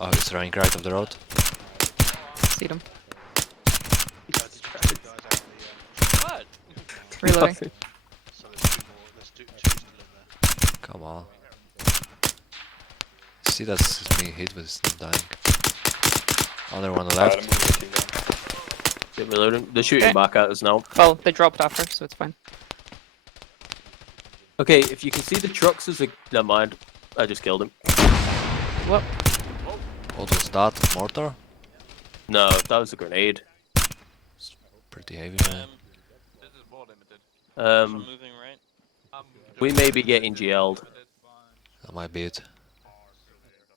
Oh, it's running right of the road. See them. What? Reloading. So there's two still in there. Come on. See, that's being hit, but it's not dying. Other one left. Get reloading. They're shooting Okay. back at us now. Well, they dropped after, so it's fine. Okay, if you can see the trucks as a... Never mind. I just killed him. What? What was that? Mortar? No, that was a grenade. Pretty heavy, man. This is more limited. Moving right. We may be getting GL'd. That might be it.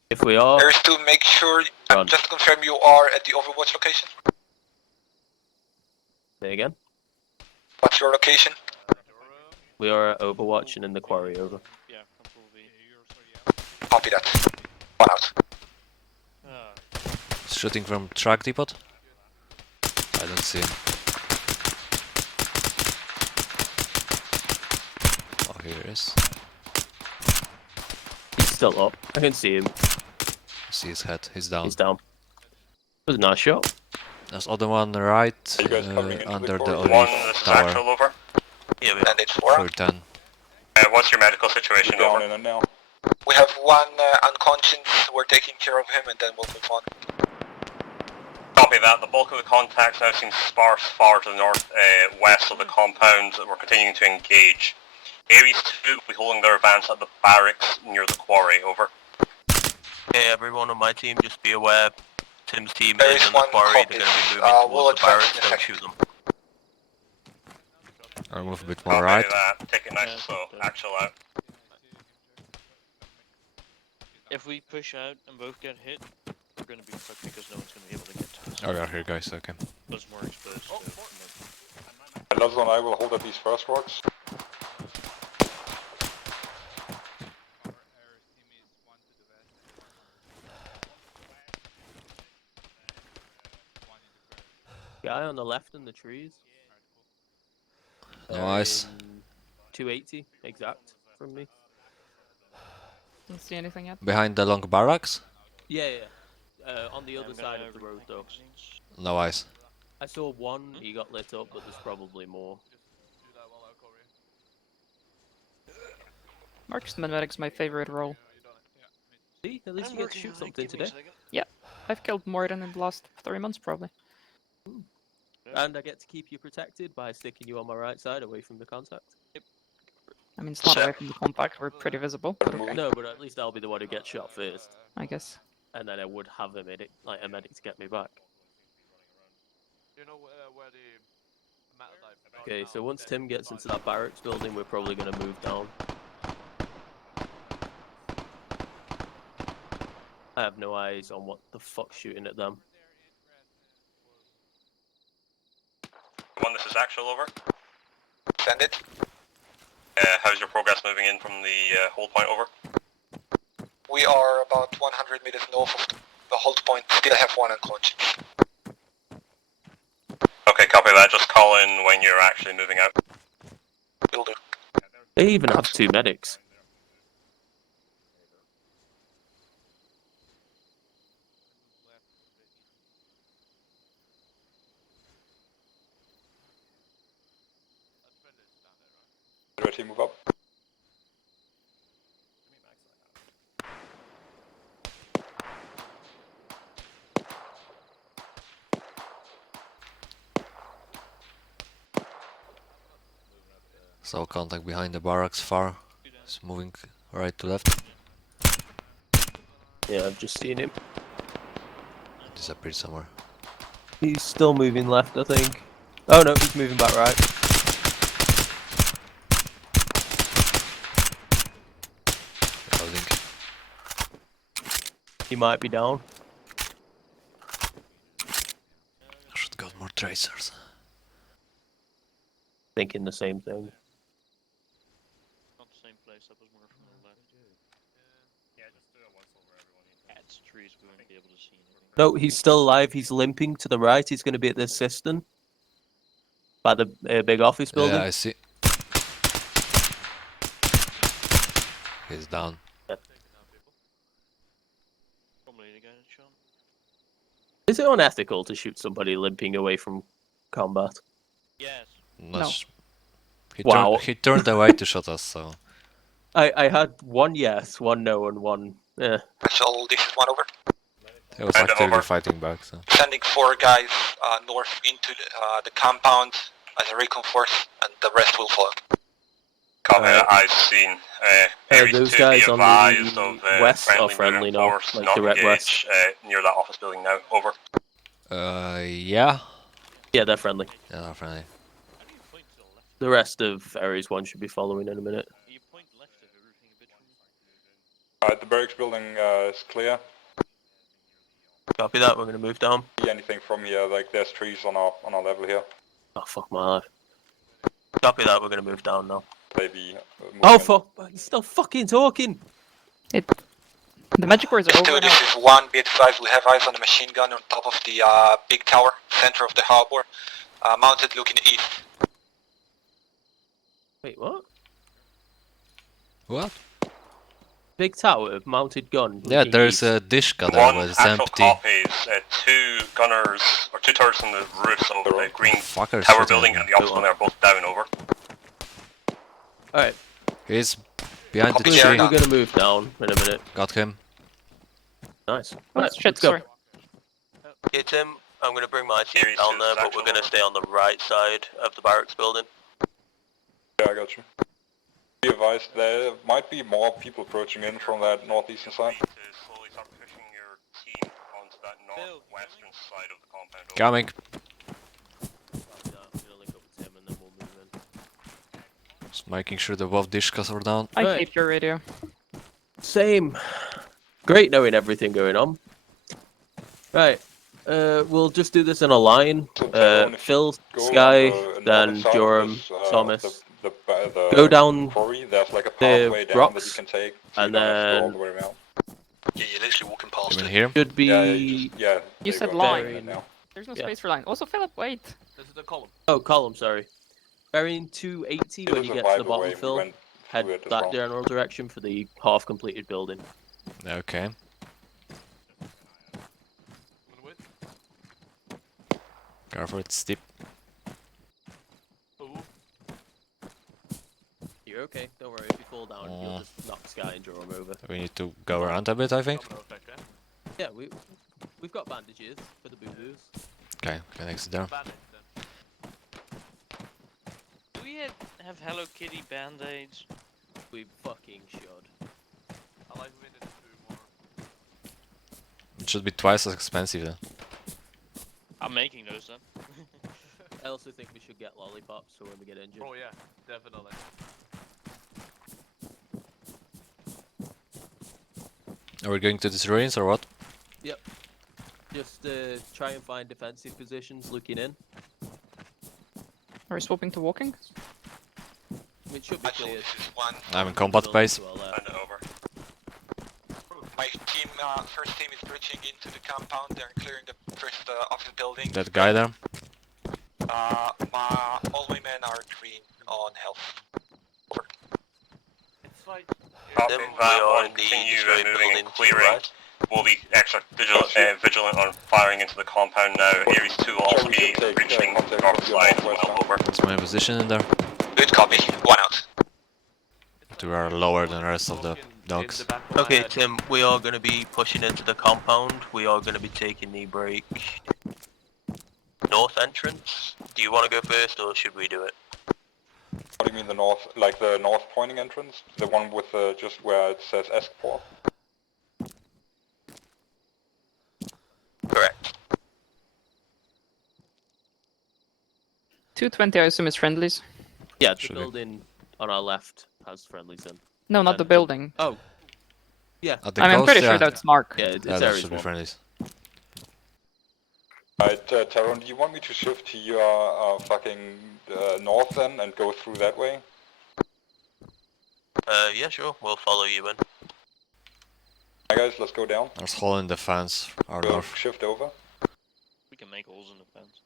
If we are... Ares 2, make sure, Run. just confirm you are at the Overwatch location. Say again? What's your location? We are at Overwatch and in the quarry, over. Yeah, control V. Copy that. One out. Shooting from truck depot? I don't see him. Oh, here he is. He's still up. I can see him. See his head. He's down. He's down. That was a nice shot. There's other one right Are you guys coming into under the the quarry? One. olive This is tower. actual. Over. Yeah, we And it's 4 out. 410. What's your medical situation? We're down Over. in it now. We have one unconscious. We're taking care of him and then we'll move on. Copy that. The bulk of the contacts now seem sparse far to the north west of the compound. We're continuing to engage. Ares 2 will be holding their advance at the barracks near the quarry. Over. Okay, everyone on my team, just be aware. Tim's team There is is in the one quarry. copy. They're going to be moving We'll towards the advance barracks. in a Don't second. shoot them. I'll move a bit more Copy right. that. Take it nice and slow. Actual out. If we push out and both get hit, we're gonna be fucked because no one's gonna be able to get to us. Oh, yeah, here, guys. Okay. Those more exposed. Lazo and I will hold at these first rocks. Guy on the left in the trees. Nice. 280 exact from me. Don't see anything yet. Behind the long barracks? Yeah, yeah. On the other side of the road, though. No eyes. I saw one. He got lit up, but there's probably more. Marksman medic's my favorite role. See, at least you get to shoot something today. Yeah, I've killed more than in the last 3 months, probably. And I get to keep you protected by sticking you on my right side away from the contact. I mean, it's not away from the contact, we're pretty visible. But okay, No, but at least I'll be the one who gets shot first. I guess. And then I would have a medic, to get me back. You know where the metal knife? Okay, so once Tim gets into that barracks building, we're probably going to move down. I have no eyes on what the fuck's shooting at them. One, this is actual, over. Send it. How's your progress moving in from the hold point, over? We are about 100 meters north of the hold point. Still have one unconscious. Okay, copy that. Just call in when you're actually moving out. Will do. They even have 2 medics. Red team move up. So contact behind the barracks far. It's moving right to left. Yeah, I've just seen him. Disappeared somewhere. He's still moving left, I think. Oh no, he's moving back right. Loading. He might be down. I should got more tracers. Thinking the same thing. Not the same place, that was more from the left. Yeah, just do it once over everyone. It's trees, we won't be able to see anything. No, he's still alive. He's limping to the right. He's going to be at this cistern. By the big office building. Yeah, I see. He's down. Probably the guy that shot. Is it unethical to shoot somebody limping away from combat? Yes. No. Wow. He turned away to shot us, so. I had one yes, one no, and one eh. So this is one over. He was actively fighting back, so. Sending 4 guys north into the compound as a recon force, and the rest will follow. Copy, I've seen. Those guys on the west are friendly now, like direct west. Near that office building now, over. Yeah. Yeah, they're friendly. Yeah, they're friendly. The rest of Ares 1 should be following in a minute. Alright, the barracks building is clear. Copy that, we're going to move down. See anything from here, like there's trees on our level here. Oh, fuck my life. Copy that, we're going to move down now. Maybe Oh, fuck! He's still fucking talking! The magic words are over now. This is 1, be advised, we have eyes on a machine gun on top of the big tower, center of the harbor, mounted looking east. Wait, what? What? Big tower, mounted gun. Yeah, there's a Dishka there One was actual empty. copies, 2 gunners, or 2 turrets on the roofs of the green Fuckers tower shooting building at and me. the office building are both down, over. Alright, He's behind the we're tree. going to move down in a minute. Got him. Nice. Oh, Right, shit, let's go. sorry. Okay, Tim, I'm going to bring my team Series down two there, is but actual we're going to over. stay on the right side of the barracks building. Yeah, I got you. Be advised, there might be more people approaching in from that northeastern side. To slowly start pushing your team onto that northwestern side of the compound. over. Coming. Just making sure the both Dishkas are down. I Right. keep your radio. Same. Great knowing everything going on. Right. We'll just do this in a line. Phil, Sky, then Joram, Thomas. Go down quarry, there's like a the pathway down that you rocks, can take, so and you don't have to go all then the way around. Yeah, you're literally walking past Even it. here? should be... Yeah, you just, yeah. You there said go, line. doing it now. There's no Yeah. space for line. Also, Philip, wait. This is the column. Oh, column, sorry. Bearing 280 It when was you a get to the vibe bottom, away, we Phil. went Head through it as that well. general direction for the half-completed building. Okay. Careful, it's steep. You're okay, don't worry. If you fall down, you'll just knock Sky and Joram over. We need to go around a bit, I think. Yeah, we've got bandages for the boo-boos. Okay, can exit there. Do we have Hello Kitty band-aids? We fucking should. I like we need to do more. It should be twice as expensive then. I'm making those then. I also think we should get lollipops for when we get injured. Oh yeah, definitely. Are we going to these ruins or what? Yep. Just try and find defensive positions looking in. Are we swapping to walking? It should be clear. I'm in combat base. Send it over. My team, first team is breaching into the compound. They're clearing the first office building. That guy there. All women are green on health. It's like Copy that one. Continue moving and clearing. We'll be extra vigilant on firing into the compound now. Ares 2 will also be reaching the north side as well. Over. What's my position in there? Good copy. One out. We are lower than the rest of the dogs. Okay, Tim, we are going to be pushing into the compound. We are going to be taking the break. North entrance. Do you want to go first, or should we do it? What do you mean the north, like the north pointing entrance? The one with just where it says Escport? Correct. 220, I assume, is friendlies. Yeah, the Should be. building on our left has friendlies in. No, not And the building. Oh. Yeah. At the I'm ghost, pretty yeah. sure that's Mark. Yeah, it's Yeah, that Ares should be one. friendlies. Alright, Taron, do you want me to shift to your fucking north then and go through that way? Yeah, sure. We'll follow you in. Hi guys, let's go down. There's hole in the fence, our We'll north. shift over. We can make holes in the fence.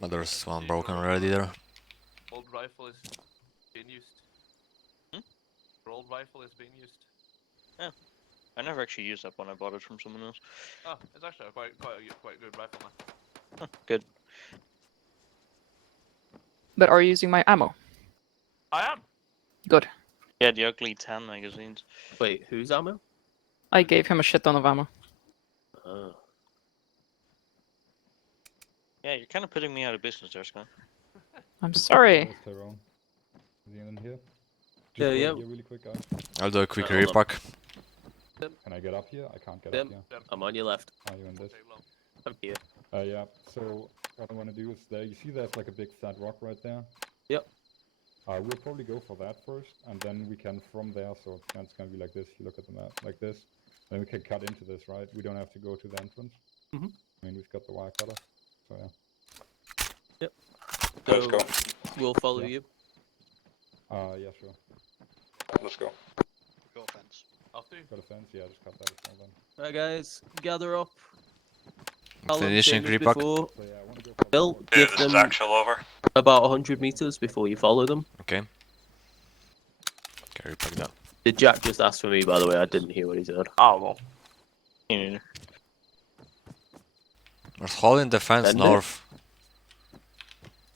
But there's one broken already there. Old rifle is being used. Your old rifle is being used. Yeah. I never actually used that one. I bought it from someone else. Oh, it's actually a quite good rifle, man. Huh, good. But are you using my ammo? I am. Good. Yeah, the ugly 10 magazines. Wait, whose ammo? I gave him a shit ton of ammo. Oh. Yeah, you're kind of putting me out of business there, Sky. I'm sorry. Tyrone. Is he in here? Yeah, yeah. Really quick, guys. I'll do a quick Hold on. repack. Can I get up here? I can't get Tim, up here. I'm on your left. Are you in this? I'm here. Yeah, so what I want to do is there, you see there's like a big flat rock right there? Yep. We'll probably go for that first, and then we can from there, so it's gonna be like this, you look at the map, like this. Then we can cut into this, right? We don't have to go to the entrance. Mhm. I mean, we've got the wire cutter, so yeah. Yep. Let's So, go. we'll follow Yeah. you. Yeah, sure. Let's go. Go fence. After you. Got a fence? Yeah, just cut that as well then. Alright guys, gather up. I'll Finishing same as repack. before. So yeah, I wanna go for Bill, the give This is them actual over. about 100 meters before you follow them. Okay. Okay, repack that. Did Jack just ask for me, by the way? I didn't hear what he said. Oh, well. Yeah. There's hole in the fence Send it. north.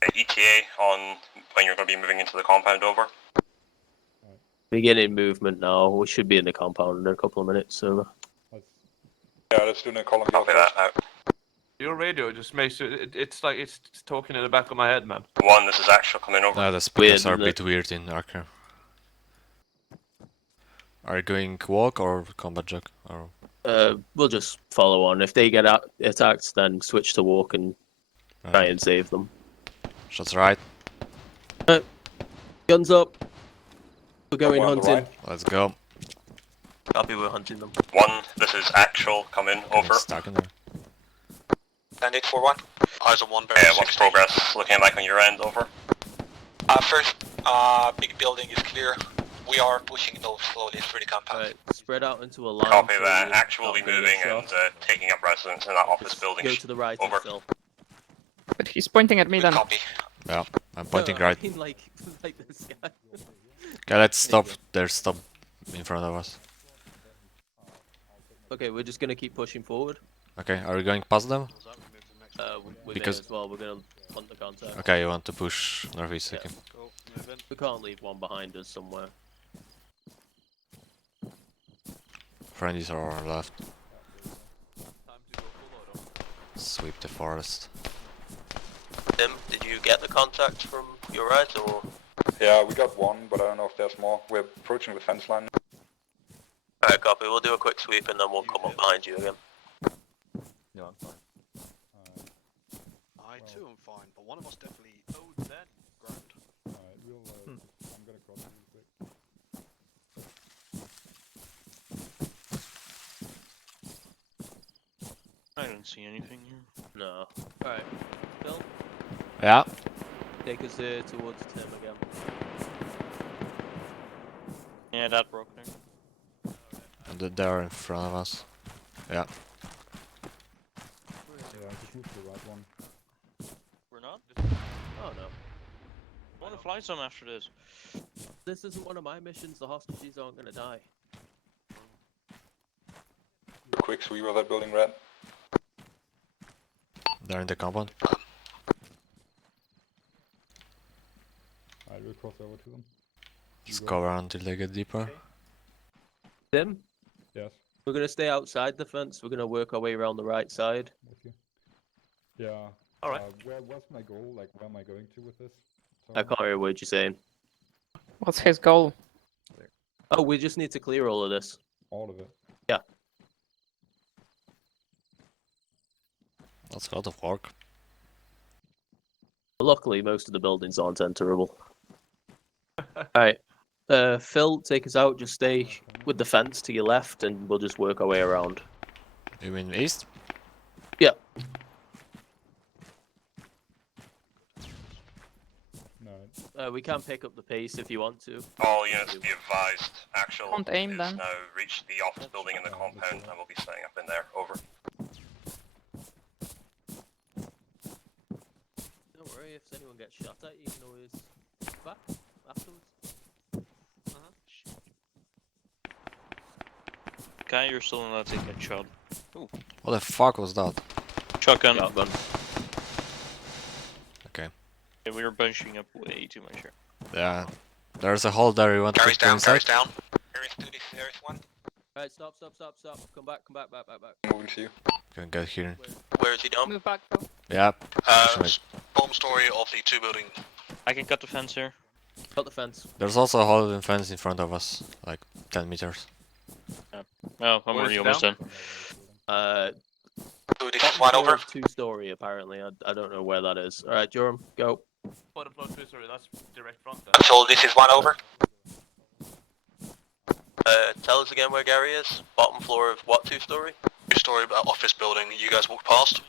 ETA on when you're going to be moving into the compound over. Beginning movement now. We should be in the compound in a couple of minutes, so... let's Yeah, let's do the column here Copy first. that out. Your radio just makes it's like it's talking in the back of my head, man. One, this is actual coming over. The speakers Weird, are a isn't bit weird in Archer. Are you going walk or combat jog? Or We'll just follow on. If they get attacked, then switch to walk and try and save them. shots right? Guns up. We're going One on the hunting. right. Let's go. Copy, we're hunting them. One, this is actual coming Getting over. stuck in there. Standard 4-1. Eyes on one barrel. What's progress looking like on your end? Over. First, big building is clear. We are pushing those slowly through the compound. Alright, spread out into a line. Copy so that. you're Actual not be gonna moving get and shot. taking up residence in that office Just building. Go to the right Over. and fill. But he's pointing at me Good then. copy. Yeah, I'm pointing No, I right. mean, like this guy. Okay, let's stop. There's stop in front of us. Okay, we're just gonna keep pushing forward. Okay, are we going past them? Was that we move to the next one? We Because- may as well. We're gonna hunt the contact. Okay, you want to push northeast? Yeah. Okay. Go, move in. We can't leave one behind us somewhere. Friendlies are on our left. Time to go full auto. Sweep the forest. Tim, did you get the contact from your right or? Yeah, we got one, but I don't know if there's more. We're approaching the fence line. Alright, copy. We'll do a quick sweep and then we'll come up behind you again. Yeah, I'm fine. I too am fine, but one of us definitely Oh, then. ground. Alright, we'll, I'm gonna cross really quick. didn't see anything here. No. Alright. Bill, Yeah. take us towards Tim again. Yeah, that broke there. And they're in front of us. Yeah. Yeah, just move to the right one. We're not? Oh no. I want to fly some after this. This isn't one of my missions. The hostages aren't gonna die. Quick sweep of that building, Red. They're in the compound. Alright, we'll cross over to them. Let's go around until they get deeper. Tim, Yes, we're gonna stay outside the fence. We're gonna work our way around the right side. with you. Yeah. Alright. What's my goal? Like, where am I going to with this? I can't hear a word you're saying. What's his goal? Oh, we just need to clear all of this. All of it. Yeah. That's a lot of work. Luckily, most of the buildings aren't enterable. Alright. Phil, take us out. Just stay with the fence to your left, and we'll just work our way around. You mean east? Yeah. No. We can pick up the pace if you want to. All units be advised. Actual Can't aim is then. now reached the office building in the compound and will be setting up in there. Over. Don't worry, if anyone gets shot at, you can always back afterwards. Guy, you're still allowed to get shot. Ooh. What the fuck was that? Shotgun. Shotgun. Okay. Yeah, we were bunching up way too much here. Yeah. There's a hole there. You want Gary's to go down, inside? Gary's down. Gary's 2, Gary's 1. Alright, stop. Come back. Moving to you. Can get here. Where is he down? Move back, Phil. Yeah. Home story of the 2 building. I can cut the fence here. Cut the fence. There's also a hole in fence in front of us, like 10 meters. Oh, I'm already almost done. So this is 1 over. 2-story apparently. I don't know where that is. Alright, Joram, go. Bottom floor 2 story, that's direct front then. So this is 1 over. Tell us again where Gary is. Bottom floor of what 2-story? 2-story office building. You guys walk past.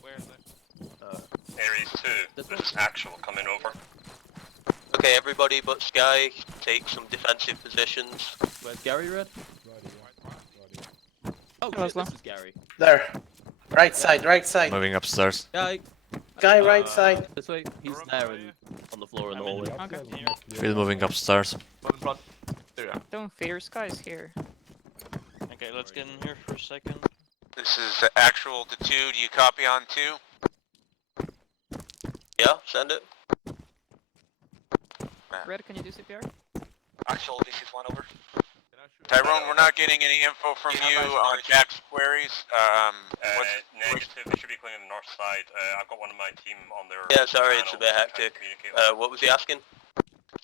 Where is it? Aries 2. This is actual coming over. Okay, everybody but Sky, take some defensive positions. Where's Gary, Red? Oh, shit, this is Gary. There. Right side, right side. Moving upstairs. Guy. Guy, right side. This way. He's there and on the floor in the hallway. Feel moving upstairs. Don't fear, Sky's here. Okay, let's get in here for a second. This is actual to 2. Do you copy on 2? Yeah, send it. Red, can you do CPR? Actual, this is 1 over. Tyrone, we're not getting any info from you on Jack's queries. Negative. They should be clearing the north side. I've got one of my team on their. Yeah, sorry, it's a bit hectic. What was he asking?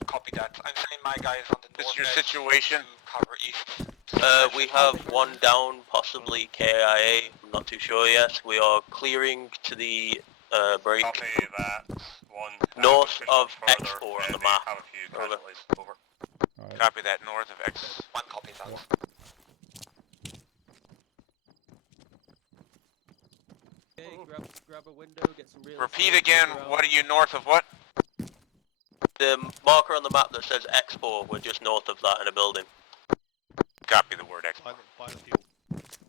Copy that. I'm saying my guys on the north. This is your edge situation? to cover east. We have one down, possibly KIA. I'm not too sure yet. We are clearing to the break. Copy that. One. North of further, X4 on the they map. Have a few casualties. Over. Alright. Copy that, north of X. 1 copy that. Okay, grab a window, get some real. Repeat again, what are you north of what? The marker on the map that says X4, we're just north of that in a building. Copy the word X. Find a fuel.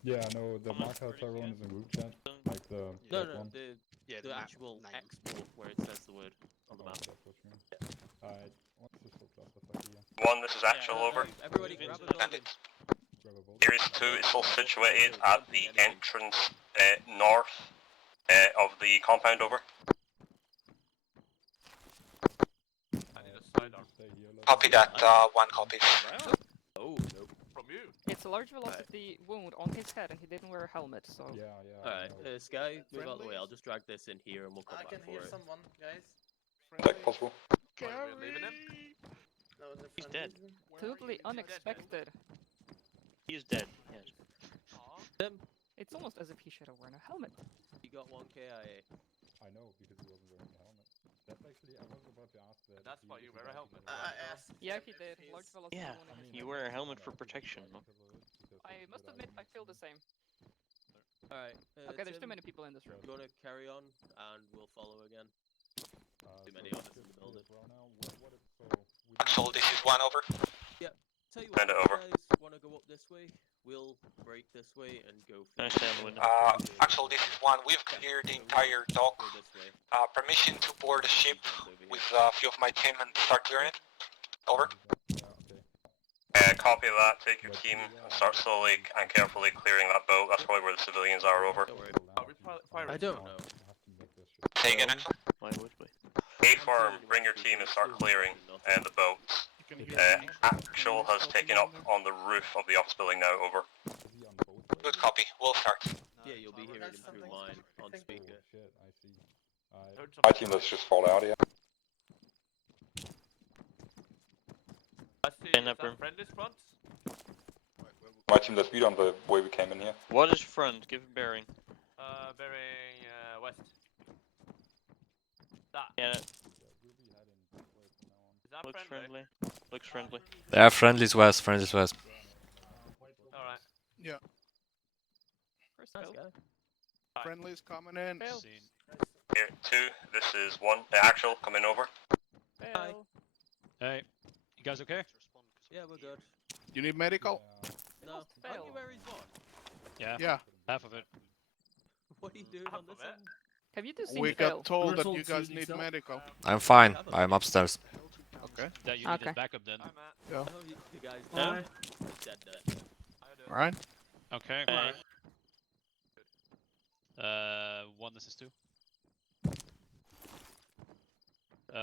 Yeah, no, the marker Tyrone is in group chat. Like the. No, that one. the actual X4 where it says the word on the map. That's what you mean. Alright, what's this for clusterfuck here? One. This is actual. Over. Everybody grab a building. Grab a bolt. Aries 2 is all situated at the entrance north of the compound. Over. I need a sidearm. Stay here, let's Copy that. 1 copy. Oh, no. From you. It's a large velocity wound on his head and he didn't wear a helmet, so... Yeah. Alright, I know. Sky, move out of the way. I'll just drag this in here and we'll come I back can for hear it. someone, guys. Like possible. We're leaving him. No, they're He's friendly. dead. Totally unexpected. He is dead. Yes. Tim, It's almost as if he should have worn a helmet. you got 1 KIA. I know, because he wasn't wearing a helmet. That's actually, I was about to ask that. That's why you wear a helmet. I asked. Yeah, he if did. he's- Large velocity Yeah, wound in his you head. wear a helmet for protection. No? I must admit, I feel the same. Alright. Okay, there's too Tim, many people in this room. you wanna carry on, and we'll follow again. Too many So others in the just building. for now, what if, so we don't Actual, this is 1 over. Tell you what, Send it if over. you guys wanna go up this way, we'll break this way and go for Can I stay on the window? Actual, this is 1. We've cleared the entire dock. Go this way. Permission to board the ship Over here. with a few of my team and start clearing it. Over. Yeah, okay. Copy that. Take your team and start slowly and carefully clearing that boat. That's probably where the civilians are. Over. Don't worry. Fire I don't know. I have to make this shit. Say again, Axel. Why would we? A-firm, bring your team and start clearing the boats. Actual has taken up on the roof of the office building now. Over. Is he on both ways? Good copy. We'll start. Yeah, you'll be hearing him through mine on Oh speaker. shit, I see. My team, let's just fall out here. I see. In Is upper. that friendly's front? My team, let's beat on the way we came in here. What is front? Give a bearing. Bearing west. That. Yeah, Yeah, we'll be heading this way from now on. Is that looks friendly? friendly. Looks friendly. Yeah, friendly's west, friendly's west. Alright. Yeah. First Nice go. guy. Friendly's coming in. Fail. Here, 2. This is 1. The actual coming over. Hi. Fail. Hey, you guys okay? Yeah, we're good. You need medical? No. must Aren't fail. you where he's born? Yeah. Yeah. Half of it. What are you doing on this end? Have you two seen We fail? got told that you guys need medical. I'm fine. I'm upstairs. Okay. That you need Okay. is backup then. Hi, Matt. Yeah. Oh, you guys Yeah. dead dead. Alright. Okay. Alright. 1 this is 2.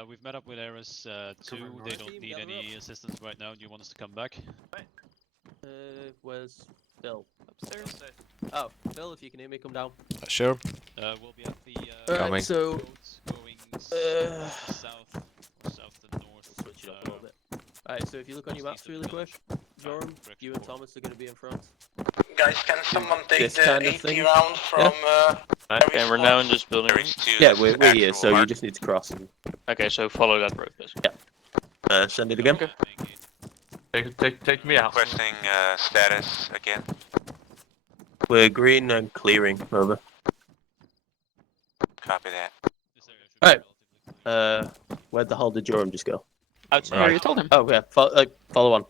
We've met up with Ares 2. They don't Team, need gather any assistance right now. Do you want us to come back? Where's Phil? Upstairs. Oh, Phil, if you can hear me, come down. Sure. We'll be at the Alright, Coming. so boats going south, or south to north. switch it up a little bit. Alright, so if you look on your maps really quick, Joram, you and Thomas are going to be in front. Guys, can someone take This the kind of 80 thing? round from Okay, we're now in this building. Aegis 2. Yeah, this we're is here, actual so you mark. just need to cross and Okay, so follow that road, please. send it again. Take me out. Requesting status again. We're green and clearing, over. Copy that. This area should be Alright. relatively clear. Where the hell did Joram just go? Outside. Right. You told him. Oh, yeah, follow on.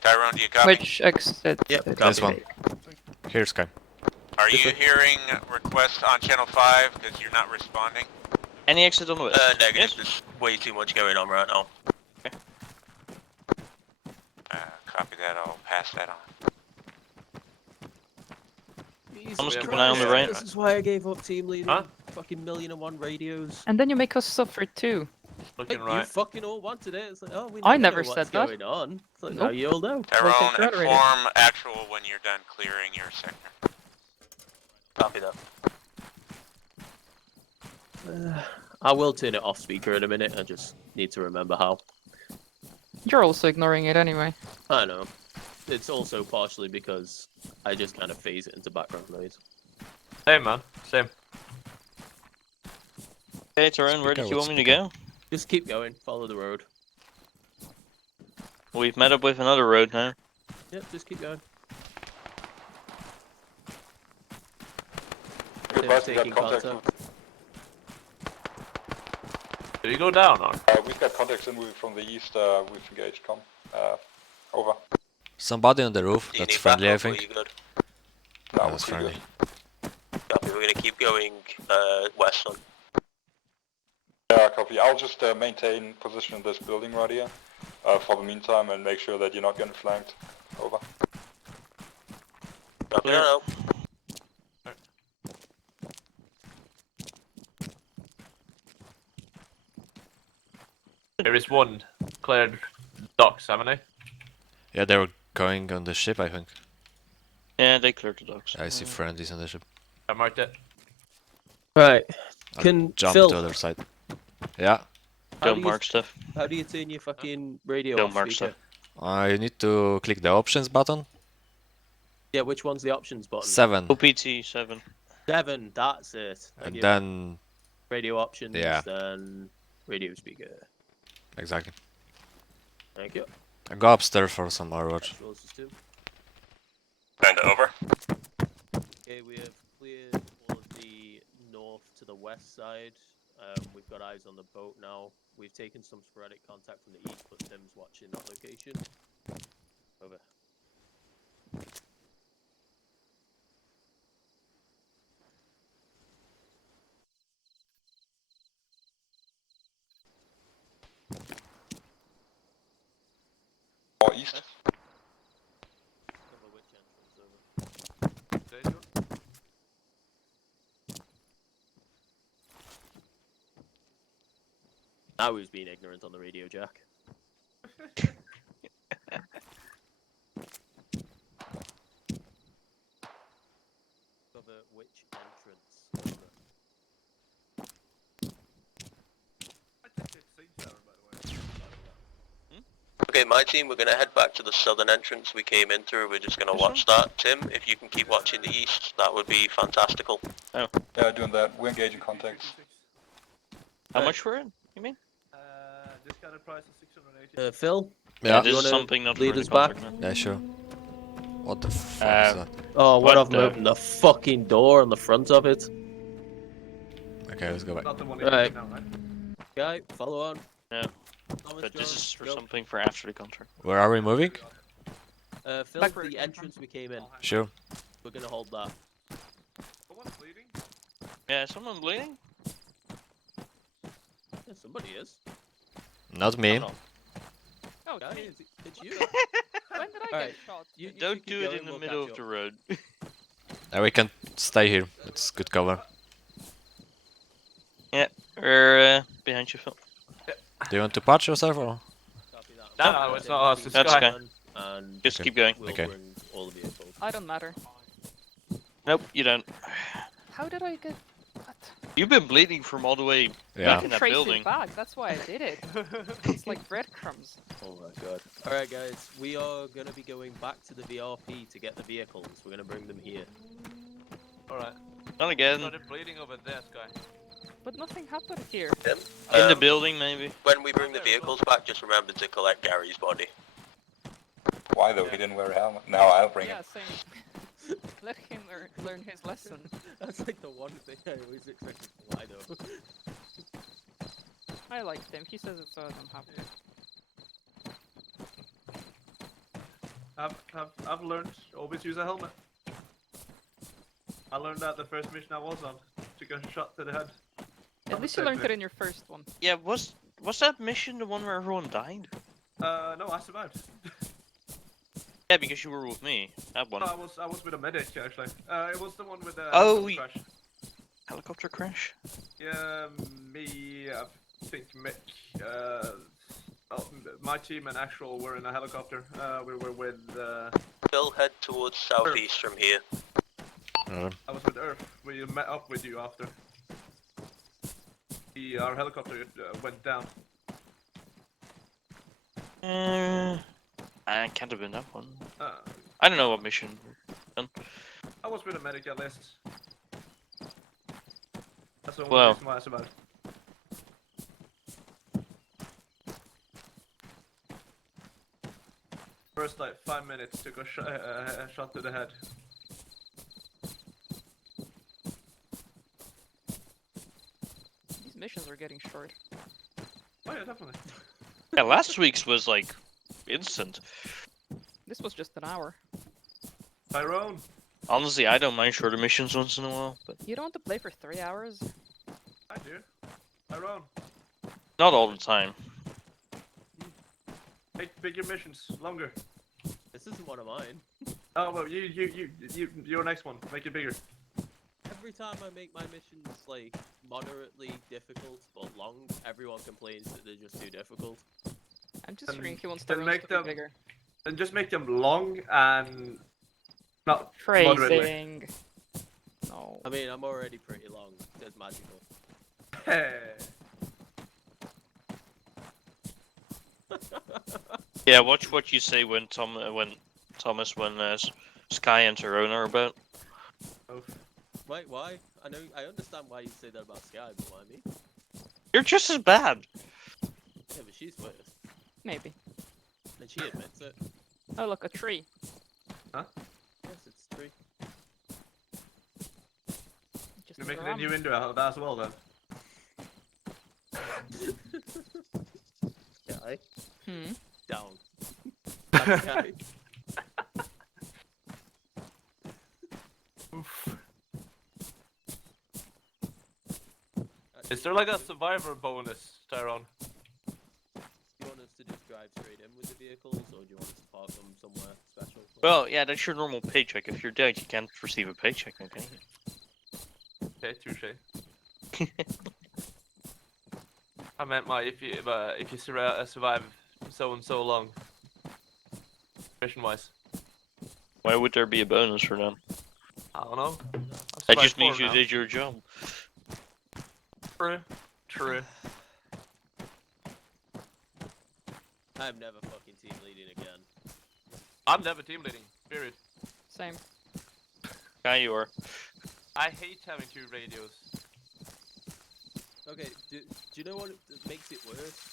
Tyrone, do you copy? Which exit? Yep, did This you one. take? Here's Sky. Are you hearing requests on channel 5 because you're not responding? Any exit on the west? Negative. There's way too much going on right now. Copy that. I'll pass that on. Almost keep an eye on the right. This is why I gave up team leading. Huh? Fucking 1,000,001 radios. And then you make us suffer too. Looking You right. fucking all wanted it. It's like, oh, we I know never what's said that. going on. It's like, Nope. now you all know. Tyrone, exaggerated. inform actual when you're done clearing your sector. Copy that. I will turn it off speaker in a minute. I just need to remember how. You're also ignoring it anyway. I know. It's also partially because I just kind of phase it into background noise. Same, man. Same. Okay, Tyrone, where did you want me to go? Just keep going. Follow the road. We've met up with another road now. Yep, just keep going. Good advice, we got Taking contact. contact. Did you go down or? We've got contacts in from the east. We've engaged. Over. Somebody on the roof. That's friendly, I think. You good? No, That's we're pretty friendly. good. Copy. We're gonna keep going west on. Yeah, copy. I'll just maintain position in this building right here for the meantime and make sure that you're not getting flanked. Over. Copy. Clear. No. There is 1 cleared docks, haven't they? Yeah, they were going on the ship, I think. Yeah, they cleared the docks. I see friendlies on the ship. I marked it. Right. I'll Can jump Phil? to the other side. Yeah. How do Don't you- mark stuff. How do you turn your fucking radio Don't off mark speaker? stuff. You need to click the options button. Yeah, which one's the options button? 7. OPT 7. 7, that's it. Thank And you. then... Radio options, Yeah. then radio speaker. Exactly. Thank you. I go upstairs for some Overwatch. Casualties too. Found it over. Okay, we have cleared all of the north to the west side. We've got eyes on the boat now. We've taken some sporadic contact from the east, but Tim's watching that location. Over. Or east. Cover which entrance? Over. Now who's being ignorant on the radio, Jack? Cover which entrance? Over. Okay, my team, we're gonna head back to the southern entrance we came in through. We're just gonna watch that. Tim, if you can keep watching the east, that would be fantastical. Oh. Yeah, doing that. We're engaging contacts. How much for it, you mean? Discounted price of 680. Phil? Yeah. This is something not lead for us the back? contract, no? Yeah, sure. What the fuck is that? Oh, What I've the- opened the fucking door on the front of it. Okay, let's go back. Not the one Right. now, right? Guy, follow on. No. Thomas, But this John, is for go. something for after the contract. Where are we moving? Phil, Back where it the came entrance we came in. Sure. We're gonna hold that. Someone's bleeding? Yeah, is someone bleeding? Yeah, somebody is. Not me. No. Oh, Guy, it's me. it's you. When did I get Alright. shot? You Don't keep do it going, in the we'll middle catch of the up. road. We can stay here. It's good cover. Yeah, we're behind you, Phil. Do you want to patch yourself or? Copy that. No, it's not us, it's That's Sky. okay. And Just Okay. keep going. we'll Okay. bring all the vehicles. I don't matter. Nope, you don't. How did I get? What? You've been bleeding from all the way Yeah. back in that Trace building. it back. That's why I did it. It's like breadcrumbs. Oh my god. Alright guys, we are gonna be going back to the VRP to get the vehicles. We're gonna bring them here. Alright. Not again. Started bleeding over there, Sky. But nothing happened here. Tim? In the building, maybe. When we bring the vehicles back, just remember to collect Gary's body. Why though? He didn't wear a helmet. Now I'll bring Yeah, it. same. Let him learn his lesson. That's like the one thing I always expected from Lido. I liked him. He says it, so I'm happy. I've learned always use a helmet. I learned that the first mission I was on. Took a shot to the head. At least you learned it in your first one. Yeah, was that mission the one where everyone died? No, I survived. Yeah, because you were with me. That one. No, I was with a medic actually. It was the one with the Oh, crash. Helicopter crash? Yeah, me, I think Mick, my team and Actual were in a helicopter. We were with, Phil, head towards southeast from here. I was with Earth. We met up with you after. Our helicopter went down. I can't have been that one. Uh, I don't know what mission we're done. I was with a medic at least. That's the only Well. reason why I survived. First like 5 minutes took a shot to the head. These missions are getting short. Oh yeah, definitely. Yeah, last week's was like instant. This was just an hour. Tyrone! Honestly, I don't mind shorter missions once in a while, but You don't want to play for 3 hours? I do. Tyrone! not all the time. Make bigger missions, longer. This isn't one of mine. Oh well, your next one, make it bigger. Every time I make my missions like moderately difficult but long, everyone complains that they're just too difficult. I'm just Then- reading he wants then the make roads to them- be bigger. And just make them long and not moderately. Phrasing. No. I mean, I'm already pretty long. It's magical. Yeah, watch what you say when Sky and Tyrone are about. Wait, why? I understand why you say that about Sky, but why me? You're just as bad. Yeah, but she's worse. Maybe. And she admits it. Oh look, a tree. Huh? Yeah, Yes, it's 3. Just You're a making a ram. new window out of that as well then? Guy. Hmm. Down. Guy. Is there like a survivor bonus, Tyrone? Do you want us to just drive straight in with the vehicles, or do you want us to park them somewhere special? Well, yeah, that's your normal paycheck. If you're dead, you can't receive a paycheck, okay? Okay, touche. I meant if you survive so and so long, mission wise. Why would there be a bonus for them? I don't know. That just means you did your job. True. True. I'm never fucking team leading again. I'm never team leading. Period. Same. Yeah, you are. I hate having 2 radios. Okay, do you know what makes it worse?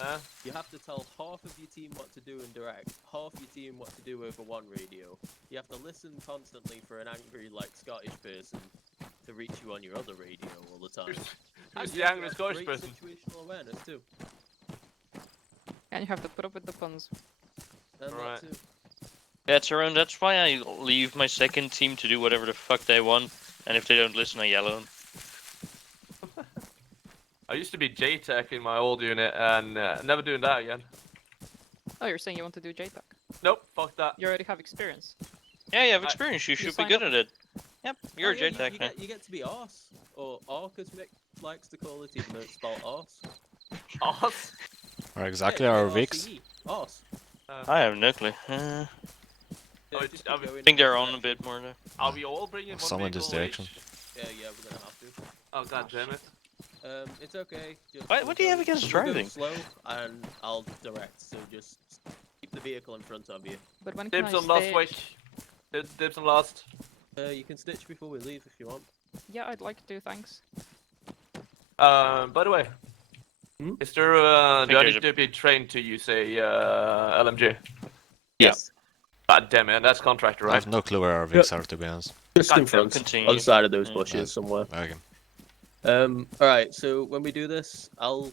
Huh? You have to tell half of your team what to do in direct, half your team what to do over one radio. You have to listen constantly for an angry, like, Scottish person to reach you on your other radio all the time. Who's And the you have angry to have Scottish great person? situational awareness too. And you have to put up with the puns. And Right. that too. Yeah, Tyrone, that's why I leave my second team to do whatever the fuck they want, and if they don't listen, I yell at them. I used to be JTech in my old unit, and never doing that again. Oh, you're saying you want to do JTAC? Nope, fuck that. You already have experience. Yeah, you have experience. You should be signed good up. at it. Yep, you're Oh, a yeah, JTAC now. you get to be arse, or arc as Mick likes to call it, even though it's spelled arse. Arse? Where exactly Yeah, are our A-R-C-E, Vicks? Arse. I have no clue. Yeah, I just would- go I in think they're and- on a bit more now. Are we all bringing one Some in this vehicle direction. each? Yeah, we're gonna have to. Oh god damn it. It's okay. Just What do you have against we'll driving? Go slow, and I'll direct. So just keep the vehicle in front of you. But when can Dibs I on last stitch? week. Dibs on last. You can stitch before we leave if you want. Yeah, I'd like to, thanks. By the way, is there do I there's need to be trained to use a LMG? Yes. God damn it, that's contractor, I right? have no clue where our Vicks are, to be honest. Just in God, front, continue. other side of those Yeah. bushes somewhere. Okay. Alright, so when we do this, I'll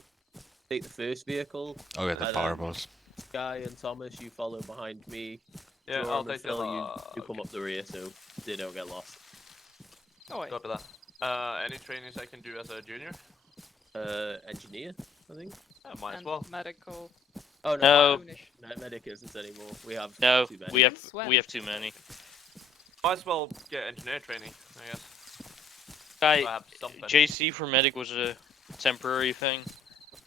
take the first vehicle. Oh, yeah, the and power then balls. Guy and Thomas, you follow behind me. Yeah, Jordan I'll and take the Phil, you come up the rear so they don't get lost. Oh, wait. Copy that. Any trainings I can do as a junior? Engineer, I think. Might as And well. medical. Oh No. no, medic isn't anymore. We have No, too many. we have Swim. too many. Might as well get engineer training, I guess. I, So I have something. JC for medic was a temporary thing.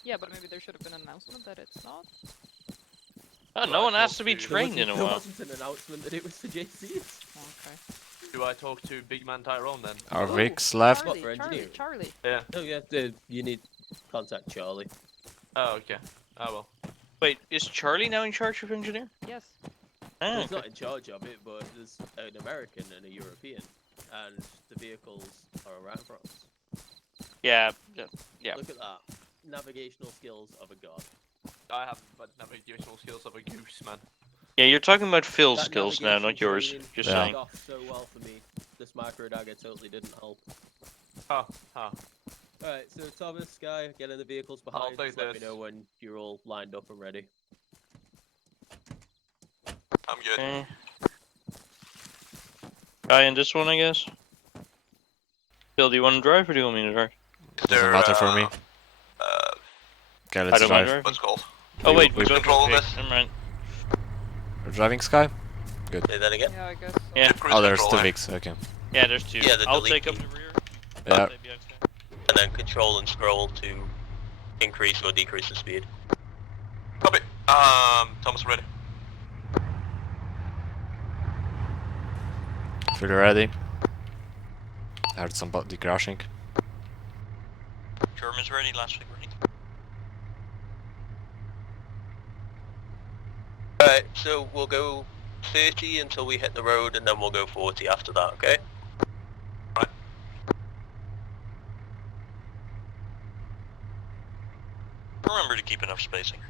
Yeah, but maybe there should have been an announcement that it's not. Oh, Do no I one has talk to be to- trained in a There while. wasn't an announcement that it was for JCs. Okay. Do I talk to Big Man Tyrone then? Our Ooh, Vicks left. What, for Charlie, engineering? Charlie. Yeah. Oh yeah, you need contact Charlie. Oh, okay. Oh well. Wait, is Charlie now in charge of engineer? Yes. Ah, He's not in charge of it, but there's an American and a European, and the vehicles are around France. yeah. Look at that. Navigational skills of a god. I have navigational skills of a goose, man. Yeah, you're talking about Phil's That skills now, not navigation yours. training Just Yeah. saying. paid off so well for me. This micro dagger totally didn't help. Oh, oh. Alright, so Thomas, Guy, get in the vehicles behind. take Just let me this. know when you're all lined up and ready. I'm good. Okay. Guy in this one, I guess. Phil, do you want to drive or do you want me to drive? Doesn't matter for me. Okay, I let's don't mind drive. driving. What's called? Oh wait, we we both control okay. this? Never mind. We're driving, Sky? Good. Say that again? Yeah, I guess. So. Yeah. Cruise Oh, there's control two there. Vicks, okay. Yeah, there's two. Yeah, the I'll delete take up key. the rear. Yeah. Stay behind Sky. And then control and scroll to increase or decrease the speed. Copy. Thomas ready. Feel ready? I heard somebody crashing. German's ready, last week ready. Alright, so we'll go 30 until we hit the road, and then we'll go 40 after that, okay? Right. Remember to keep enough spacing.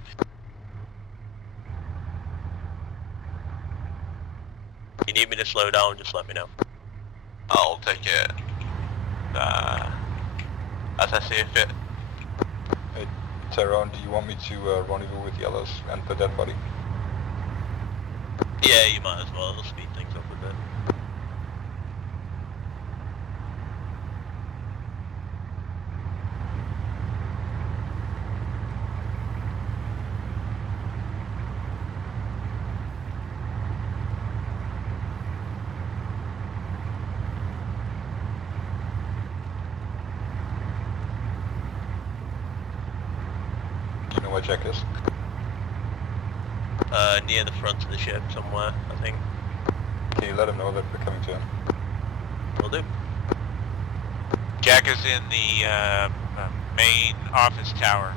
You need me to slow down, just let me know. I'll take it as I see fit. Hey, Tyrone, do you want me to rendezvous with yellows and the dead body? Yeah, you might as well. It'll speed things up a bit. Do you know where Jack is? Near the front of the ship somewhere, I think. Can you let him know that we're coming to him? Will do. Jack is in the main office tower.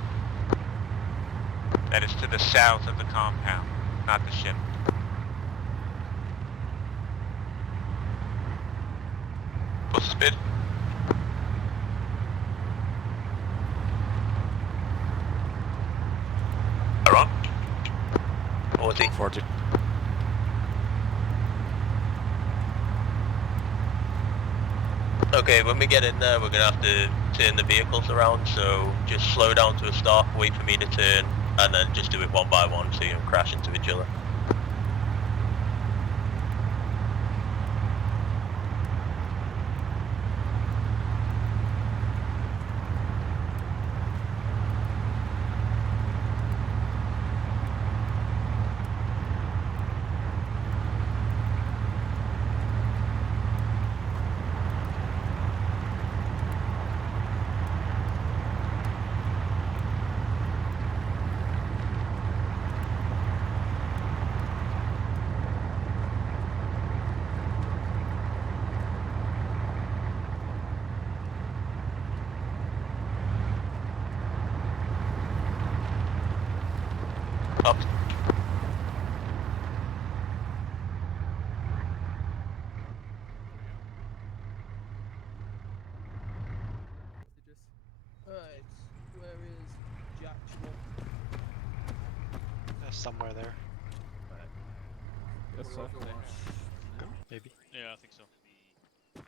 That is to the south of the compound, not the ship. What's the speed? Tyrone? 40. 40. Okay, when we get in there, we're gonna have to turn the vehicles around, so just slow down to a stop, wait for me to turn, and then just do it one by one so you don't crash into each other. Up. Alright, where is Jack Schwab? Somewhere there. Yes, sir. Maybe. Yeah, I think so.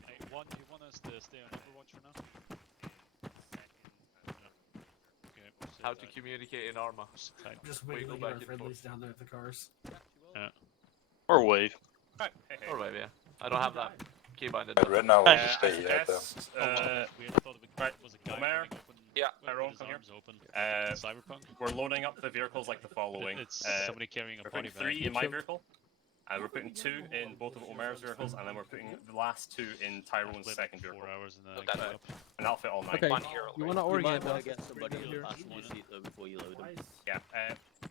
Hey, you want us to stay on Overwatch for now? Okay, we'll sit How to tight. communicate in armor. Just Wait, go wiggling back our and friendlies forth. down there at the cars. Yeah. Or wave. Right. Hey. Or maybe, yeah. I don't have that keybinded. Right now, we'll just I stay here. suggest, we had thought of a right, was a guy Omer? running open, Yeah. Tyrone, with his come here. arms open. Cyberpunk. We're loading up the vehicles like the following. It's somebody carrying a We're body putting bag. 3 in my vehicle, and we're putting 2 in both of Omer's vehicles, and then we're putting the last 2 in Tyrone's Play second like vehicle. 4 hours and then Okay. I give up. And that'll fit all 9. Okay. One here You already. wanna You orient might want us? to get somebody in the Here. passenger seat though before you load them. Yeah,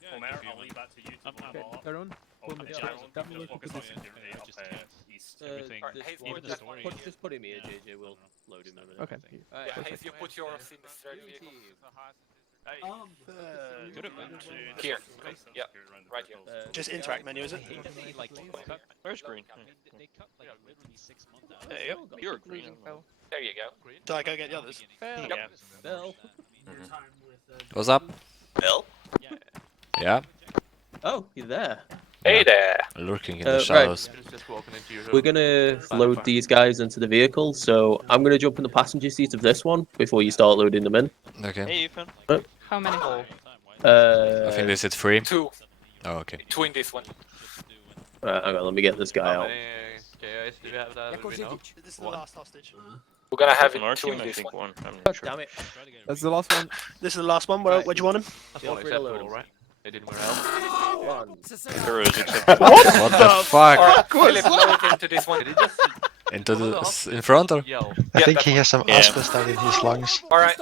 Yeah, Omer, good for you, I'll man. leave that to you to I'm load Okay, them all up. Tyrone, Oh, pull me. and Tyrone, Tell me just what to focus do. on security up Just can't. east. Everything. Alright, Hayes, Even put the that story. Just put him here, Yeah. JJ. We'll load him over there. Okay. Alright. Yeah, Hayes, Perfect. you put yours in the third vehicle. Good event. Here. Yeah, right here. Just interact menu, is it? Where's green? They cut like literally 6 months out. There you go. You're green. There you go. Do I go get the others? Yeah. Bill. What's up? Bill? Yeah, Oh, you're there. Hey there. lurking in the Right. shadows. Just walking into your room. We're gonna load these guys into the vehicle, so I'm gonna jump in the passenger seat of this one before you start loading them in. Okay. Hey, Ethan. How many? I think they said 3. 2. Oh, okay. 2 in this one. Right, hang on, let me get this guy How out. many KIs do we have that we know? This is the last hostage. We're gonna have From our it 2 team, in I this think one. one. I'm not God sure. damn it. That's the last one. This is the last one. Where'd you want him? That's Feel one free to load acceptable, him. right? They didn't wear helmets. One. Sure is acceptable. What the fuck? Alright, Philip, load into this one. Did he just Into the in front or? yell? I Yeah, think that he has some Yeah. asbestos down in his lungs. Alright,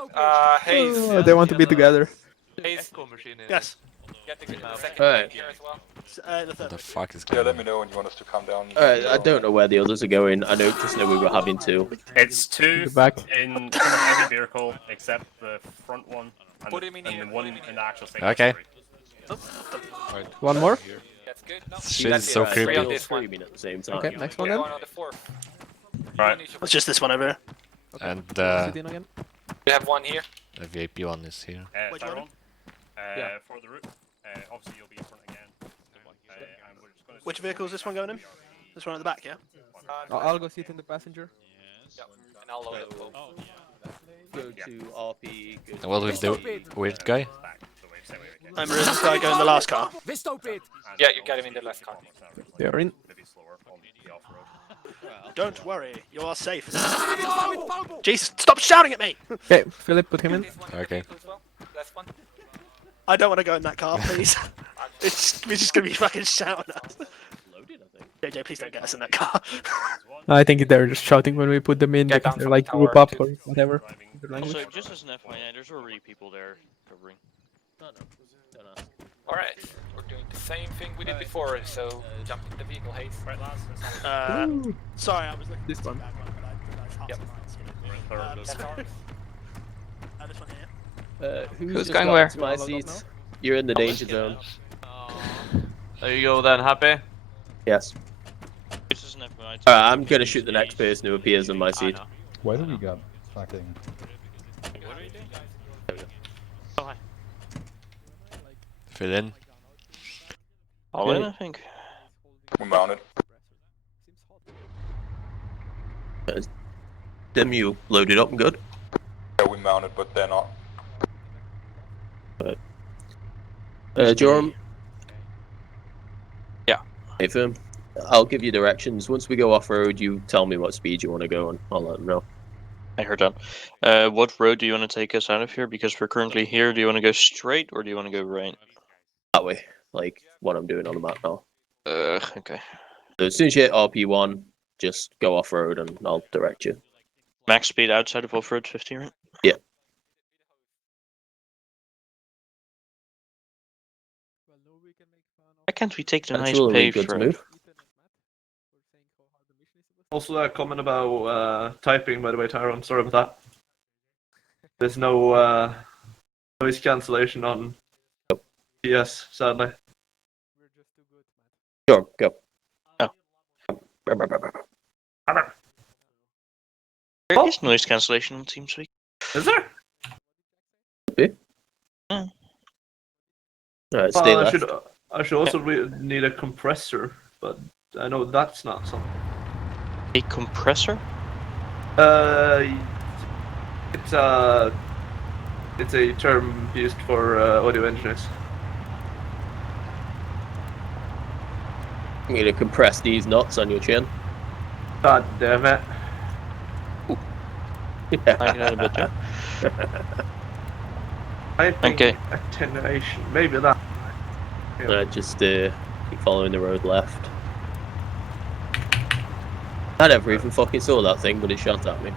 Hayes. They want to be together. Hayes, Echo machine in Yes. get the second Alright. one here as well. The What third. the fuck is Yeah, going let me on? know when you want us to calm down. Alright, I don't know where the others are going. I just know we were having two. It's 2 The back. in pretty much every vehicle except the front one and, Put him in here, and the put one him in in here. the actual state. Okay. One more? That's good. No. Shit is so Right, Three creepy. on all this one. screaming at the same time. Okay, next We're one then. going on the 4th. Right. It's just this one over here. And Sit in again. We have one here. the VIP one is here. Which one? Tyrone, Yeah. for the route, obviously you'll be in front again. And we're just gonna Which vehicle is this one going in? This one at the back, yeah? I'll go sit in the passenger. Yep. And I'll load up both. Oh, yeah. Go to RP. Go to What with the weird guy? I'm ready to go in the last car. Yeah, you got him in the last car. They're in. Don't worry, you are safe. Jesus, stop shouting at me! Okay, Philip, put him in. Okay. Last one. I don't want to go in that car, please. We're just gonna be fucking shouting at us. JJ, please don't get us in that car. I think they're just shouting when we put them in Get because down they're from like the tower group up to- or whatever. their language. Also, just as an FYI, there's already people there covering. Alright, we're doing the same thing we did before, so jump in the vehicle, Hayes. Right, lads. Sorry, I was looking This one. Yep. This one here. Who's Who's just going got where? to my seat? You're in the danger zone. There you go then, happy? Yes. Just as an FYI. Alright, I'm gonna shoot the next person who appears in my seat. Where do we got fucking... What are you doing? Oh, hi. Fill in. All in, I think. We're mounted. Them you loaded up and good. Yeah, we mounted, but they're not. Joram? Yeah. Hey, firm. I'll give you directions. Once we go off-road, you tell me what speed you want to go and I'll let them know. I heard that. What road do you want to take us out of here? Because we're currently here. Do you want to go straight or do you want to go right? That way, like what I'm doing on the map now. Okay. So as soon as you hit RP1, just go off-road and I'll direct you. Max speed outside of off-road 50, right? Yeah. Why can't we take the nice Absolutely paved good to road? move. Also, a comment about typing, by the way, Tyrone. Sorry about that. There's no noise cancellation on PS, sadly. Sure, go. Oh. There is noise cancellation on TeamSpeak. Is there? Alright, stay left. I should also need a compressor, but I know that's not something. A compressor? It's a term used for audio engineers. I'm gonna compress these knots on your chin. God damn it. I can add a bit, yeah. I think Okay. attenuation, maybe that. Just keep following the road left. I never even fucking saw that thing, but it shot at me.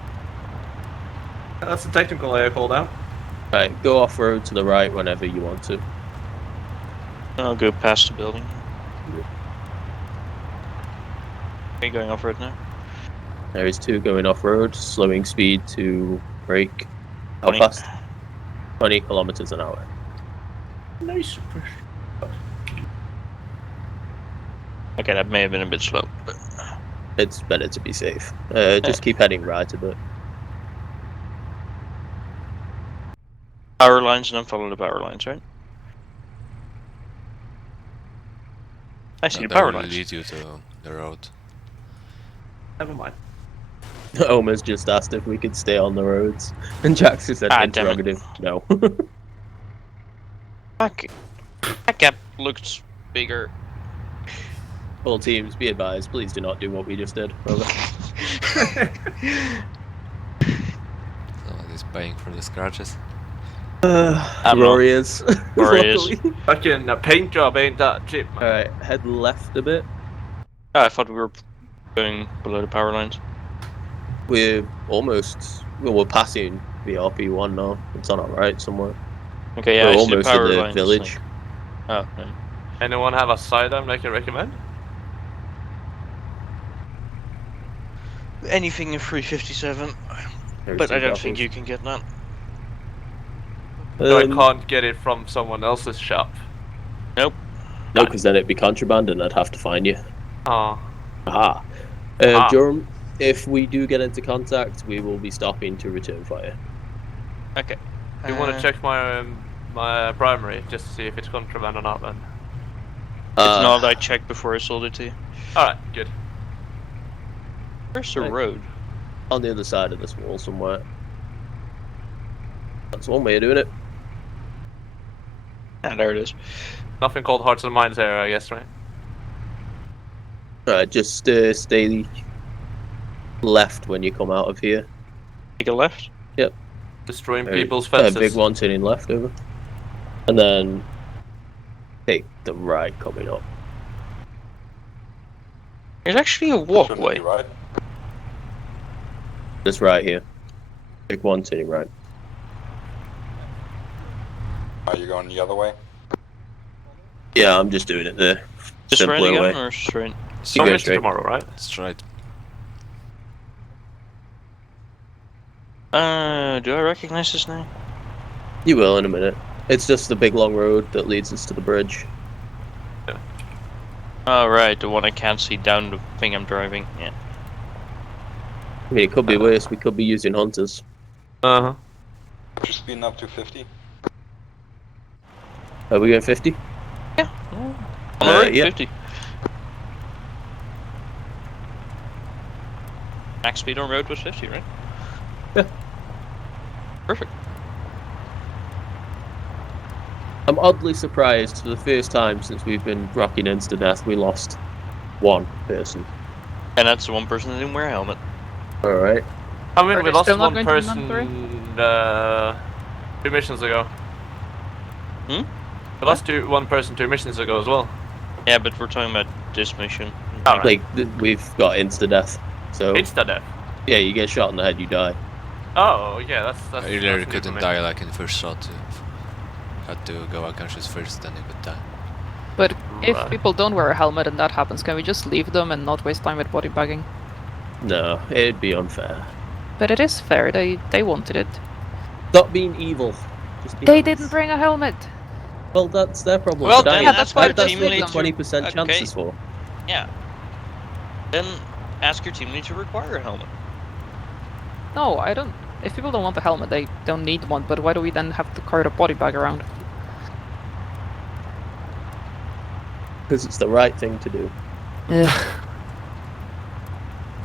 That's the technical I called out. Right, go off-road to the right whenever you want to. I'll go past the building. Are you going off-road now? There is 2 going off-road, slowing speed to brake. How 20. fast? 20 kilometers an hour. Nice. Okay, that may have been a bit slow, but It's better to be safe. Just keep heading right a bit. power lines and then follow the power lines, right? I see the That power will lines. lead you to the road. Never mind. Omer's just asked if we could stay on the roads, and Jax just said Ah, damn it. interrogative. No. Okay. That gap looks bigger. All teams, be advised, please do not do what we just did. Over. Somebody's paying for the scratches. Rory is. Rory is. Luckily. Fucking a paint job ain't that cheap, man. Alright, head left a bit. I thought we were going below the power lines. We're almost. Well, we're passing the RP1 now. It's on our right somewhere. Okay, yeah, We're I see almost the power in the lines. village. Oh, yeah. Anyone have a sidearm they can recommend? Anything in 357, There's but I 2 don't couples. think you can get that. So I can't get it from someone else's shop. Nope. No, because then it'd be contraband and I'd have to find you. Oh. Aha. Ah. Durham, if we do get into contact, we will be stopping to return fire. Okay. You want to check my my primary just to see if it's contraband or not, then? If not, I checked before I sold it to you. Alright, good. Where's the road? On the other side of this wall somewhere. That's one way of doing it. Ah, there it is. Nothing called Hearts and Minds there, I guess, right? Right, just stay left when you come out of here. Take a left? Yep. Destroying people's fences. Big one turning left over. And then take the right coming up. There's actually a walkway. Right. This right here. Big one turning right. Are you going the other way? Yeah, I'm just doing it the Just right simpler again way. or straight? You go straight. Tomorrow, right? Straight. Do I recognize this name? You will in a minute. It's just the big long road that leads us to the bridge. Oh, right, the one I can't see down the thing I'm driving. Yeah. I mean, it could be worse. We could be using hunters. Uh-huh. Just speeding up to 50. Are we going 50? Yeah. On the road, yeah. 50. Max speed on road was 50, right? Yeah. Perfect. I'm oddly surprised for the first time since we've been rocking ends to death, we lost one person. And that's the one person that didn't wear a helmet. Alright. I mean, Are we they lost still not one going to be person 2 missions ago. Hmm? We lost one person 2 missions ago as well. Yeah, but we're talking about this mission. Like, we've got insta death. So Insta death? yeah, you get shot in the head, you die. Oh, yeah, that's Earlier you that's couldn't new for me. die like in the first shot. You had to go unconscious first, then you could die. But if Right. people don't wear a helmet and that happens, can we just leave them and not waste time with body bagging? No, it'd be unfair. But it is fair, they wanted it. Stop being evil. Just be They nice. didn't bring a helmet! Well, that's their problem. Well, for then dying. Yeah, that's why That's team what leader- the 20% Okay. chances for. Yeah. Then ask your team lead to require a helmet. No, I don't. If people don't want a helmet, they don't need one, but why do we then have to cart a body bag around? Because it's the right thing to do.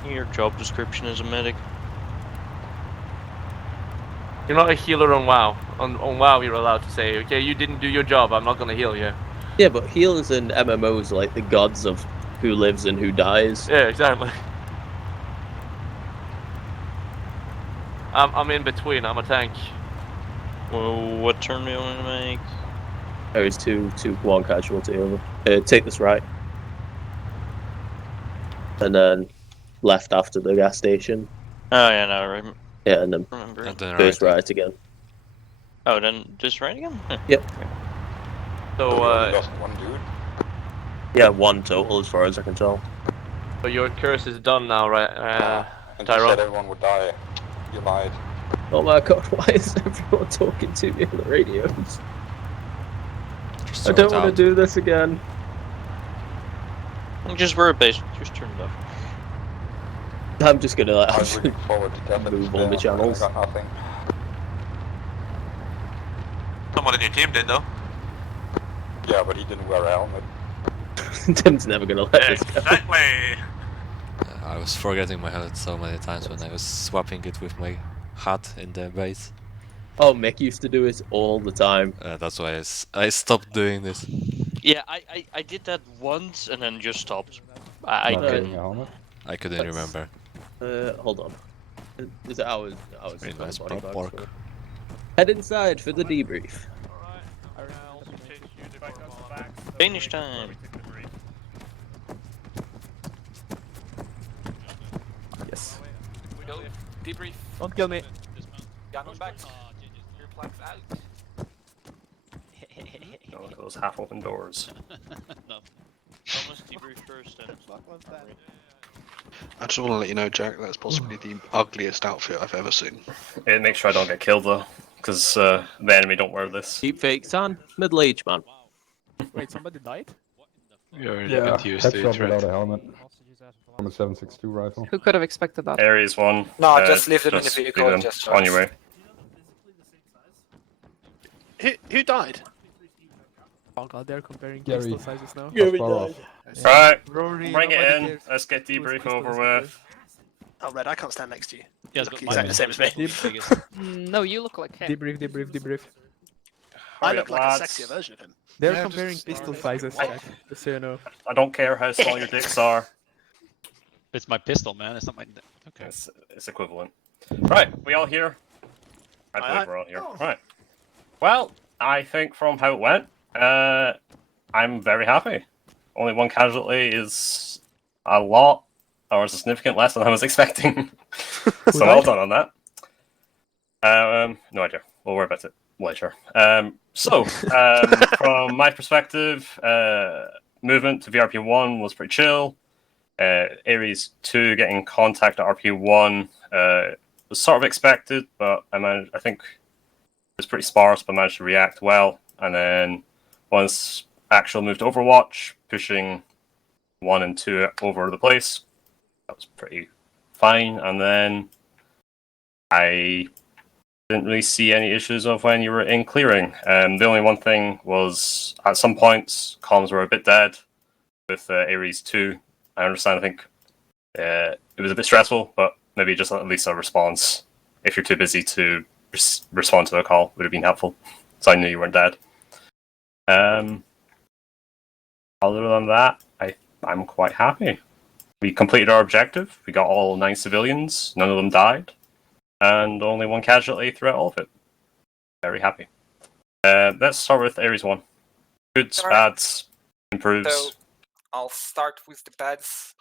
Your job description as a medic. You're not a healer on WoW. On WoW, you're allowed to say, okay, you didn't do your job, I'm not gonna heal you. Yeah, but healers in MMOs are like the gods of who lives and who dies. Yeah, exactly. I'm in between, I'm a tank. Well, what turn do you want to make? There is one casualty over. Take this right. And then left after the gas station. Oh, yeah, no, right. Yeah, and then Remember. And then first right again. Oh, then just right again? Huh. Yep. So, We only lost one dude. Yeah, one total as far as I can tell. so your curse is done now, right, And you said Tyrone? everyone would die. You lied. Oh my god, why is everyone talking to me on the radios? Just I throw don't it want to out. do this again. Just wear a base. Just turn it off. I'm just gonna I was looking forward to death move on the I channels. got nothing. Someone in your team did though. Yeah, but he didn't wear a helmet. Tim's never gonna let this go. Exactly. I was forgetting my helmet so many times when I was swapping it with my hat in the base. Oh, Mick used to do it all the time. That's why I stopped doing this. Yeah, I did that once and then just stopped. I Not couldn't. wearing a helmet. I couldn't remember. Hold on. Is it hours? Really nice prop work. Head inside for the debrief. Finish time. Yes. We go. Debrief. Don't kill me. Gun on back. Rear planks out. No, those half open doors. No. Thomas debrief first and I just want to let you know, Jack, that's possibly the ugliest outfit I've ever seen. It makes sure I don't get killed though, because the enemy don't wear this. Deep fakes on. Middle-aged man. Wait, somebody died? Yeah, headshot without a helmet. From a 7.62 rifle. Who could have expected that? Ares 1. No, just leave them in the just vehicle leave and them just on your way. Who died? Oh god, they're comparing Gary. crystal sizes now. Gary Kasparov. died. Alright, Rory, bring it nobody in. cares Let's get whose debrief crystal over is with. Oh, Red, I can't stand next to you. You Yes, look but exactly the same as me. No, you look like him. Debrief. I Hurry look up, like lads. a sexier version of him. They're Yeah, comparing just pistol start. sizes, Jack. Just so you know. I don't care how small your dicks are. It's my pistol, man. It's not my. Okay. It's equivalent. Right, we all here? I believe we're all here. Right. Well, I think from how it went, I'm very happy. Only one casualty is a lot, or a significant less than I was expecting. So well done on that. No idea. We'll worry about it later. From my perspective, movement to VRP1 was pretty chill. Ares 2 getting contact at RP1 was sort of expected, but I think it was pretty sparse, but managed to react well. And then once actual moved to Overwatch, pushing 1 and 2 over the place, that was pretty fine. And then I didn't really see any issues of when you were in clearing. The only one thing was at some points comms were a bit dead with Ares 2. I understand. I think it was a bit stressful, but maybe just at least a response. If you're too busy to respond to a call, would have been helpful. So I knew you weren't dead. Other than that, I'm quite happy. We completed our objective. We got all 9 civilians. None of them died. And only 1 casualty throughout all of it. Very happy. Let's start with Ares 1. Goods, bads, improves. So I'll start with the bads.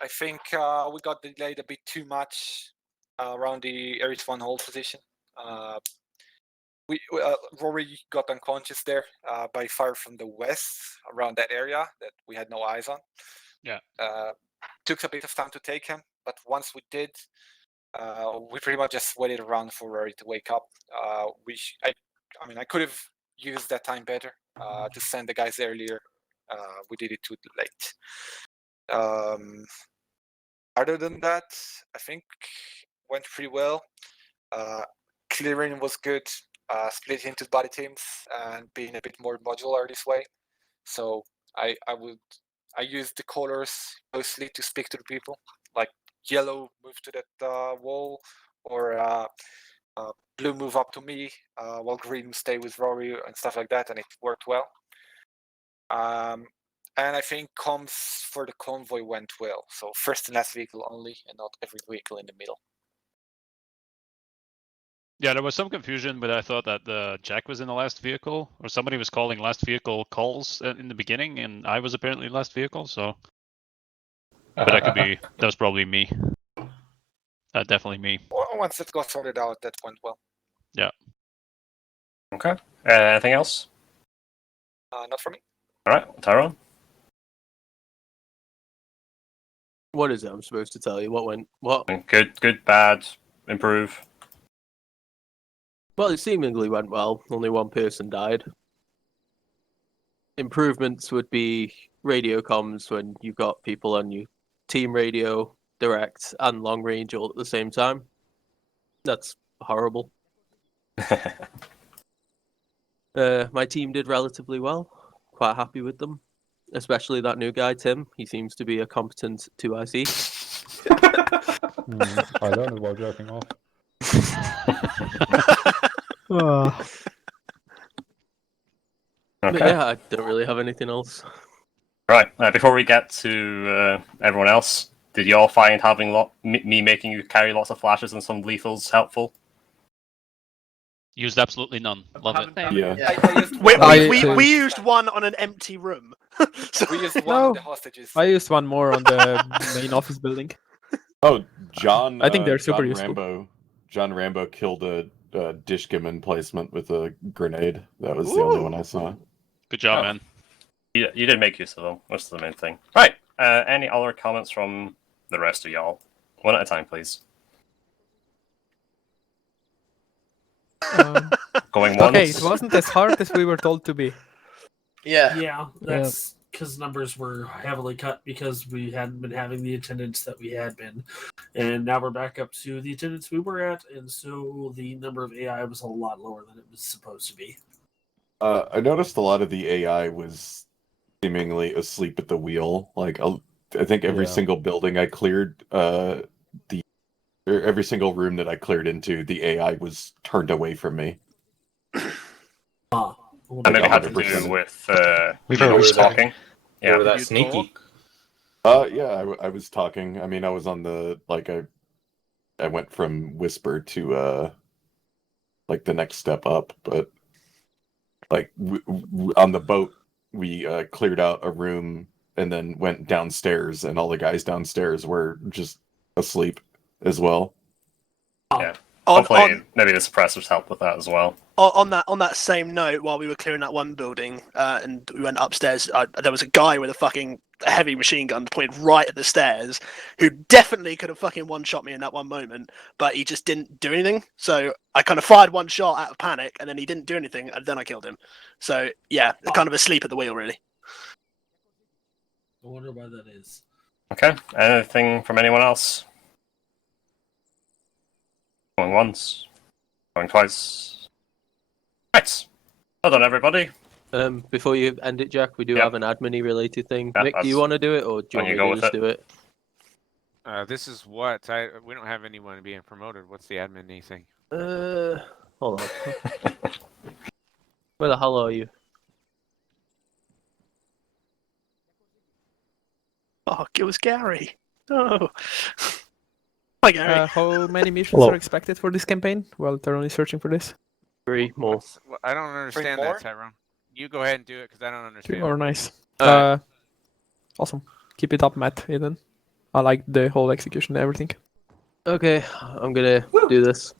I think we got delayed a bit too much around the Ares 1 hold position. Rory got unconscious there by fire from the west around that area that we had no eyes on. Yeah. Took a bit of time to take him, but once we did, we pretty much just waited around for Rory to wake up. I could have used that time better to send the guys earlier. We did it too late. Other than that, I think went pretty well. Clearing was good. Split into body teams and being a bit more modular this way. So I use the colors mostly to speak to the people. Like yellow move to that wall, or blue move up to me, while green stay with Rory and stuff like that, and it worked well. And I think comms for the convoy went well. So first and last vehicle only, and not every vehicle in the middle. Yeah, there was some confusion, but I thought that Jack was in the last vehicle, or somebody was calling last vehicle calls in the beginning, and I was apparently last vehicle, so... But that was probably me. Definitely me. Once it got sorted out, that went well. Yeah. Okay. Anything else? Not for me. Alright, Tyrone? What is it I'm supposed to tell you? What went... What? Good, bad, improve. Well, it seemingly went well. Only 1 person died. Improvements would be radio comms when you've got people on your team radio, direct, and long range all at the same time. That's horrible. My team did relatively well. Quite happy with them. Especially that new guy, Tim. He seems to be a competent 2IC. I learned it while jerking off. But yeah, I don't really have anything else. Right, before we get to everyone else, did you all find having me making you carry lots of flashes and some lethals helpful? Used absolutely none. Love it. Yeah. We used one on an empty room. So we used one on the hostages. I used one more on the main office building. Oh, John. I think they're super useful. John Rambo killed a dishcam emplacement with a grenade. That was the only one I saw. Good job, man. You did make use of them, which is the main thing. Right, any other comments from the rest of y'all? One at a time, please. Going once. Okay, it wasn't as hard as we were told to be. Yeah, that's because numbers were heavily cut because we hadn't been having the attendance that we had been. And now we're back up to the attendance we were at, and so the number of AI was a lot lower than it was supposed to be. I noticed a lot of the AI was seemingly asleep at the wheel. Like, I think every single building I cleared, every single room that I cleared into, the AI was turned away from me. And maybe had to do 100%. with We you were talking. Yeah. Were that sneaky? Yeah, I was talking. I mean, I was on the I went from whisper to like the next step up, but like on the boat we cleared out a room and then went downstairs, and all the guys downstairs were just asleep as well. Yeah. Hopefully, maybe the suppressors help with that as well. On that same note, while we were clearing that one building and we went upstairs, there was a guy with a fucking heavy machine gun pointed right at the stairs, who definitely could have fucking one-shot me in that one moment, but he just didn't do anything. So I kind of fired one shot out of panic, and then he didn't do anything, and then I killed him. So yeah, kind of asleep at the wheel, really. I wonder why that is. Okay. Anything from anyone else? Going once. Going twice. Right. Well done, everybody. Before you end it, Jack, we do have an admin-y related thing. Yeah, Nick, do you want to do it, or do you want me to just do it? This is what we don't have anyone being promoted. What's the admin thing? Hold on. Where the hell are you? Fuck, it was Gary. Oh. Hi, Gary. How many missions are expected for this campaign? Well, Tyrone is searching for this. 3 more. Well, I don't understand that, Tyrone. You go ahead and do it because I don't understand. 3 more, nice. Alright. Awesome. Keep it up, Matt, Eden. I like the whole execution and everything. Okay, I'm gonna do this.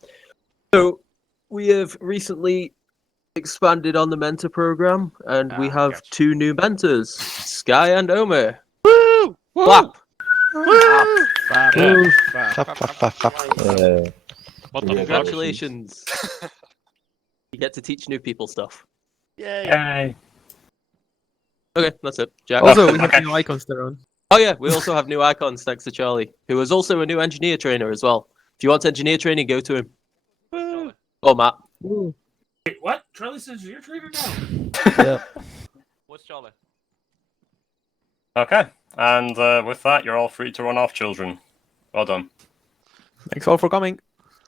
So, we have recently expanded on the mentor program, and we have 2 new mentors, Sky and Omer. Woo! Clap! Woo! Congratulations. You get to teach new people stuff. Yay! Okay, that's it. Jack. Also, we have new icons, Tyrone. Oh yeah, we also have new icons thanks to Charlie, who is also a new engineer trainer as well. If you want engineer training, go to him. Woo. Oh, Matt. Wait, what? Charlie says you're trainer now? Yeah. What's Charlie? Okay. And with that, you're all free to run off, children. Well done. Thanks all for coming.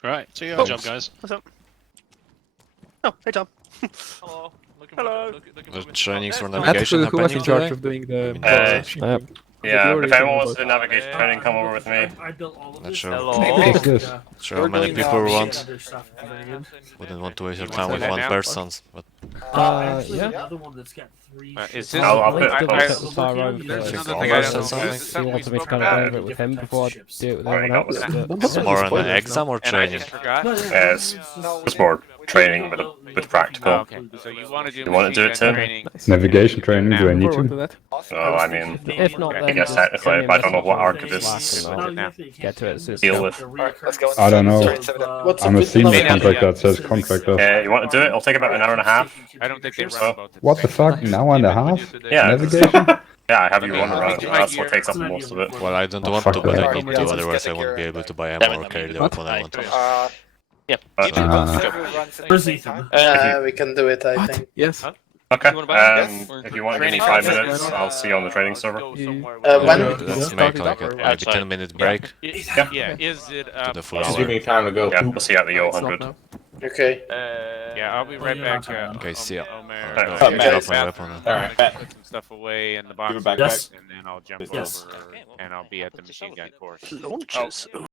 Right. See you. Oh. Good job, guys. What's up? Oh, hey Tom. Hello. Hello. The trainings for Matt, navigation who was happening in charge today? of doing the... Yeah, if anyone wants to do navigation training, come over with me. I built all of Not this. sure. Hello. Sure how many people want. Wouldn't want to waste your time with one person, but... Actually, yeah. another one that's got 3 Is this? I'll put There's post. another thing I don't know. something. Is this something we spoke go about? over it with him before I do it with Alright, everyone else. It's more an exam or And I training? just forgot. Yes, it's more training with practical. Okay, so you want to do You wanna do it, machine gun Tim? training? Navigation training, do I need Forward to to? that. Oh, I mean, If not, I then guess just technically, send me a but I don't know what message archivists get to it as soon as deal possible. with. I don't know. I'm a senior Yeah. contractor that says contractor. You want to do it? It'll take about an hour and a half. I don't think they So- run about it. What the fuck? An hour and a half? Yeah. Navigation? Yeah, I have you run around. That's what takes up most of it. Well, I don't want fuck to, but that. I need to, otherwise I won't be able to buy ammo or carry the weapon I want. Where's Ethan? We can do it, I think. Yes. Okay. You wanna buy it? If you want to give me 5 minutes, I'll see you on the training server. Let's make like a maybe 10-minute break Yeah, is it to the full Just hour. give me time to go. Yeah, we'll see you at the It's not 100. now. Okay. Yeah, I'll be right back. Okay, see ya. Omer, Alright, I'll drop go my to the weapon. bathroom, Alright, put some stuff away in the box, Give it back, Yes. and then I'll jump Yes. over, and I'll be at the machine gun course. Launchers.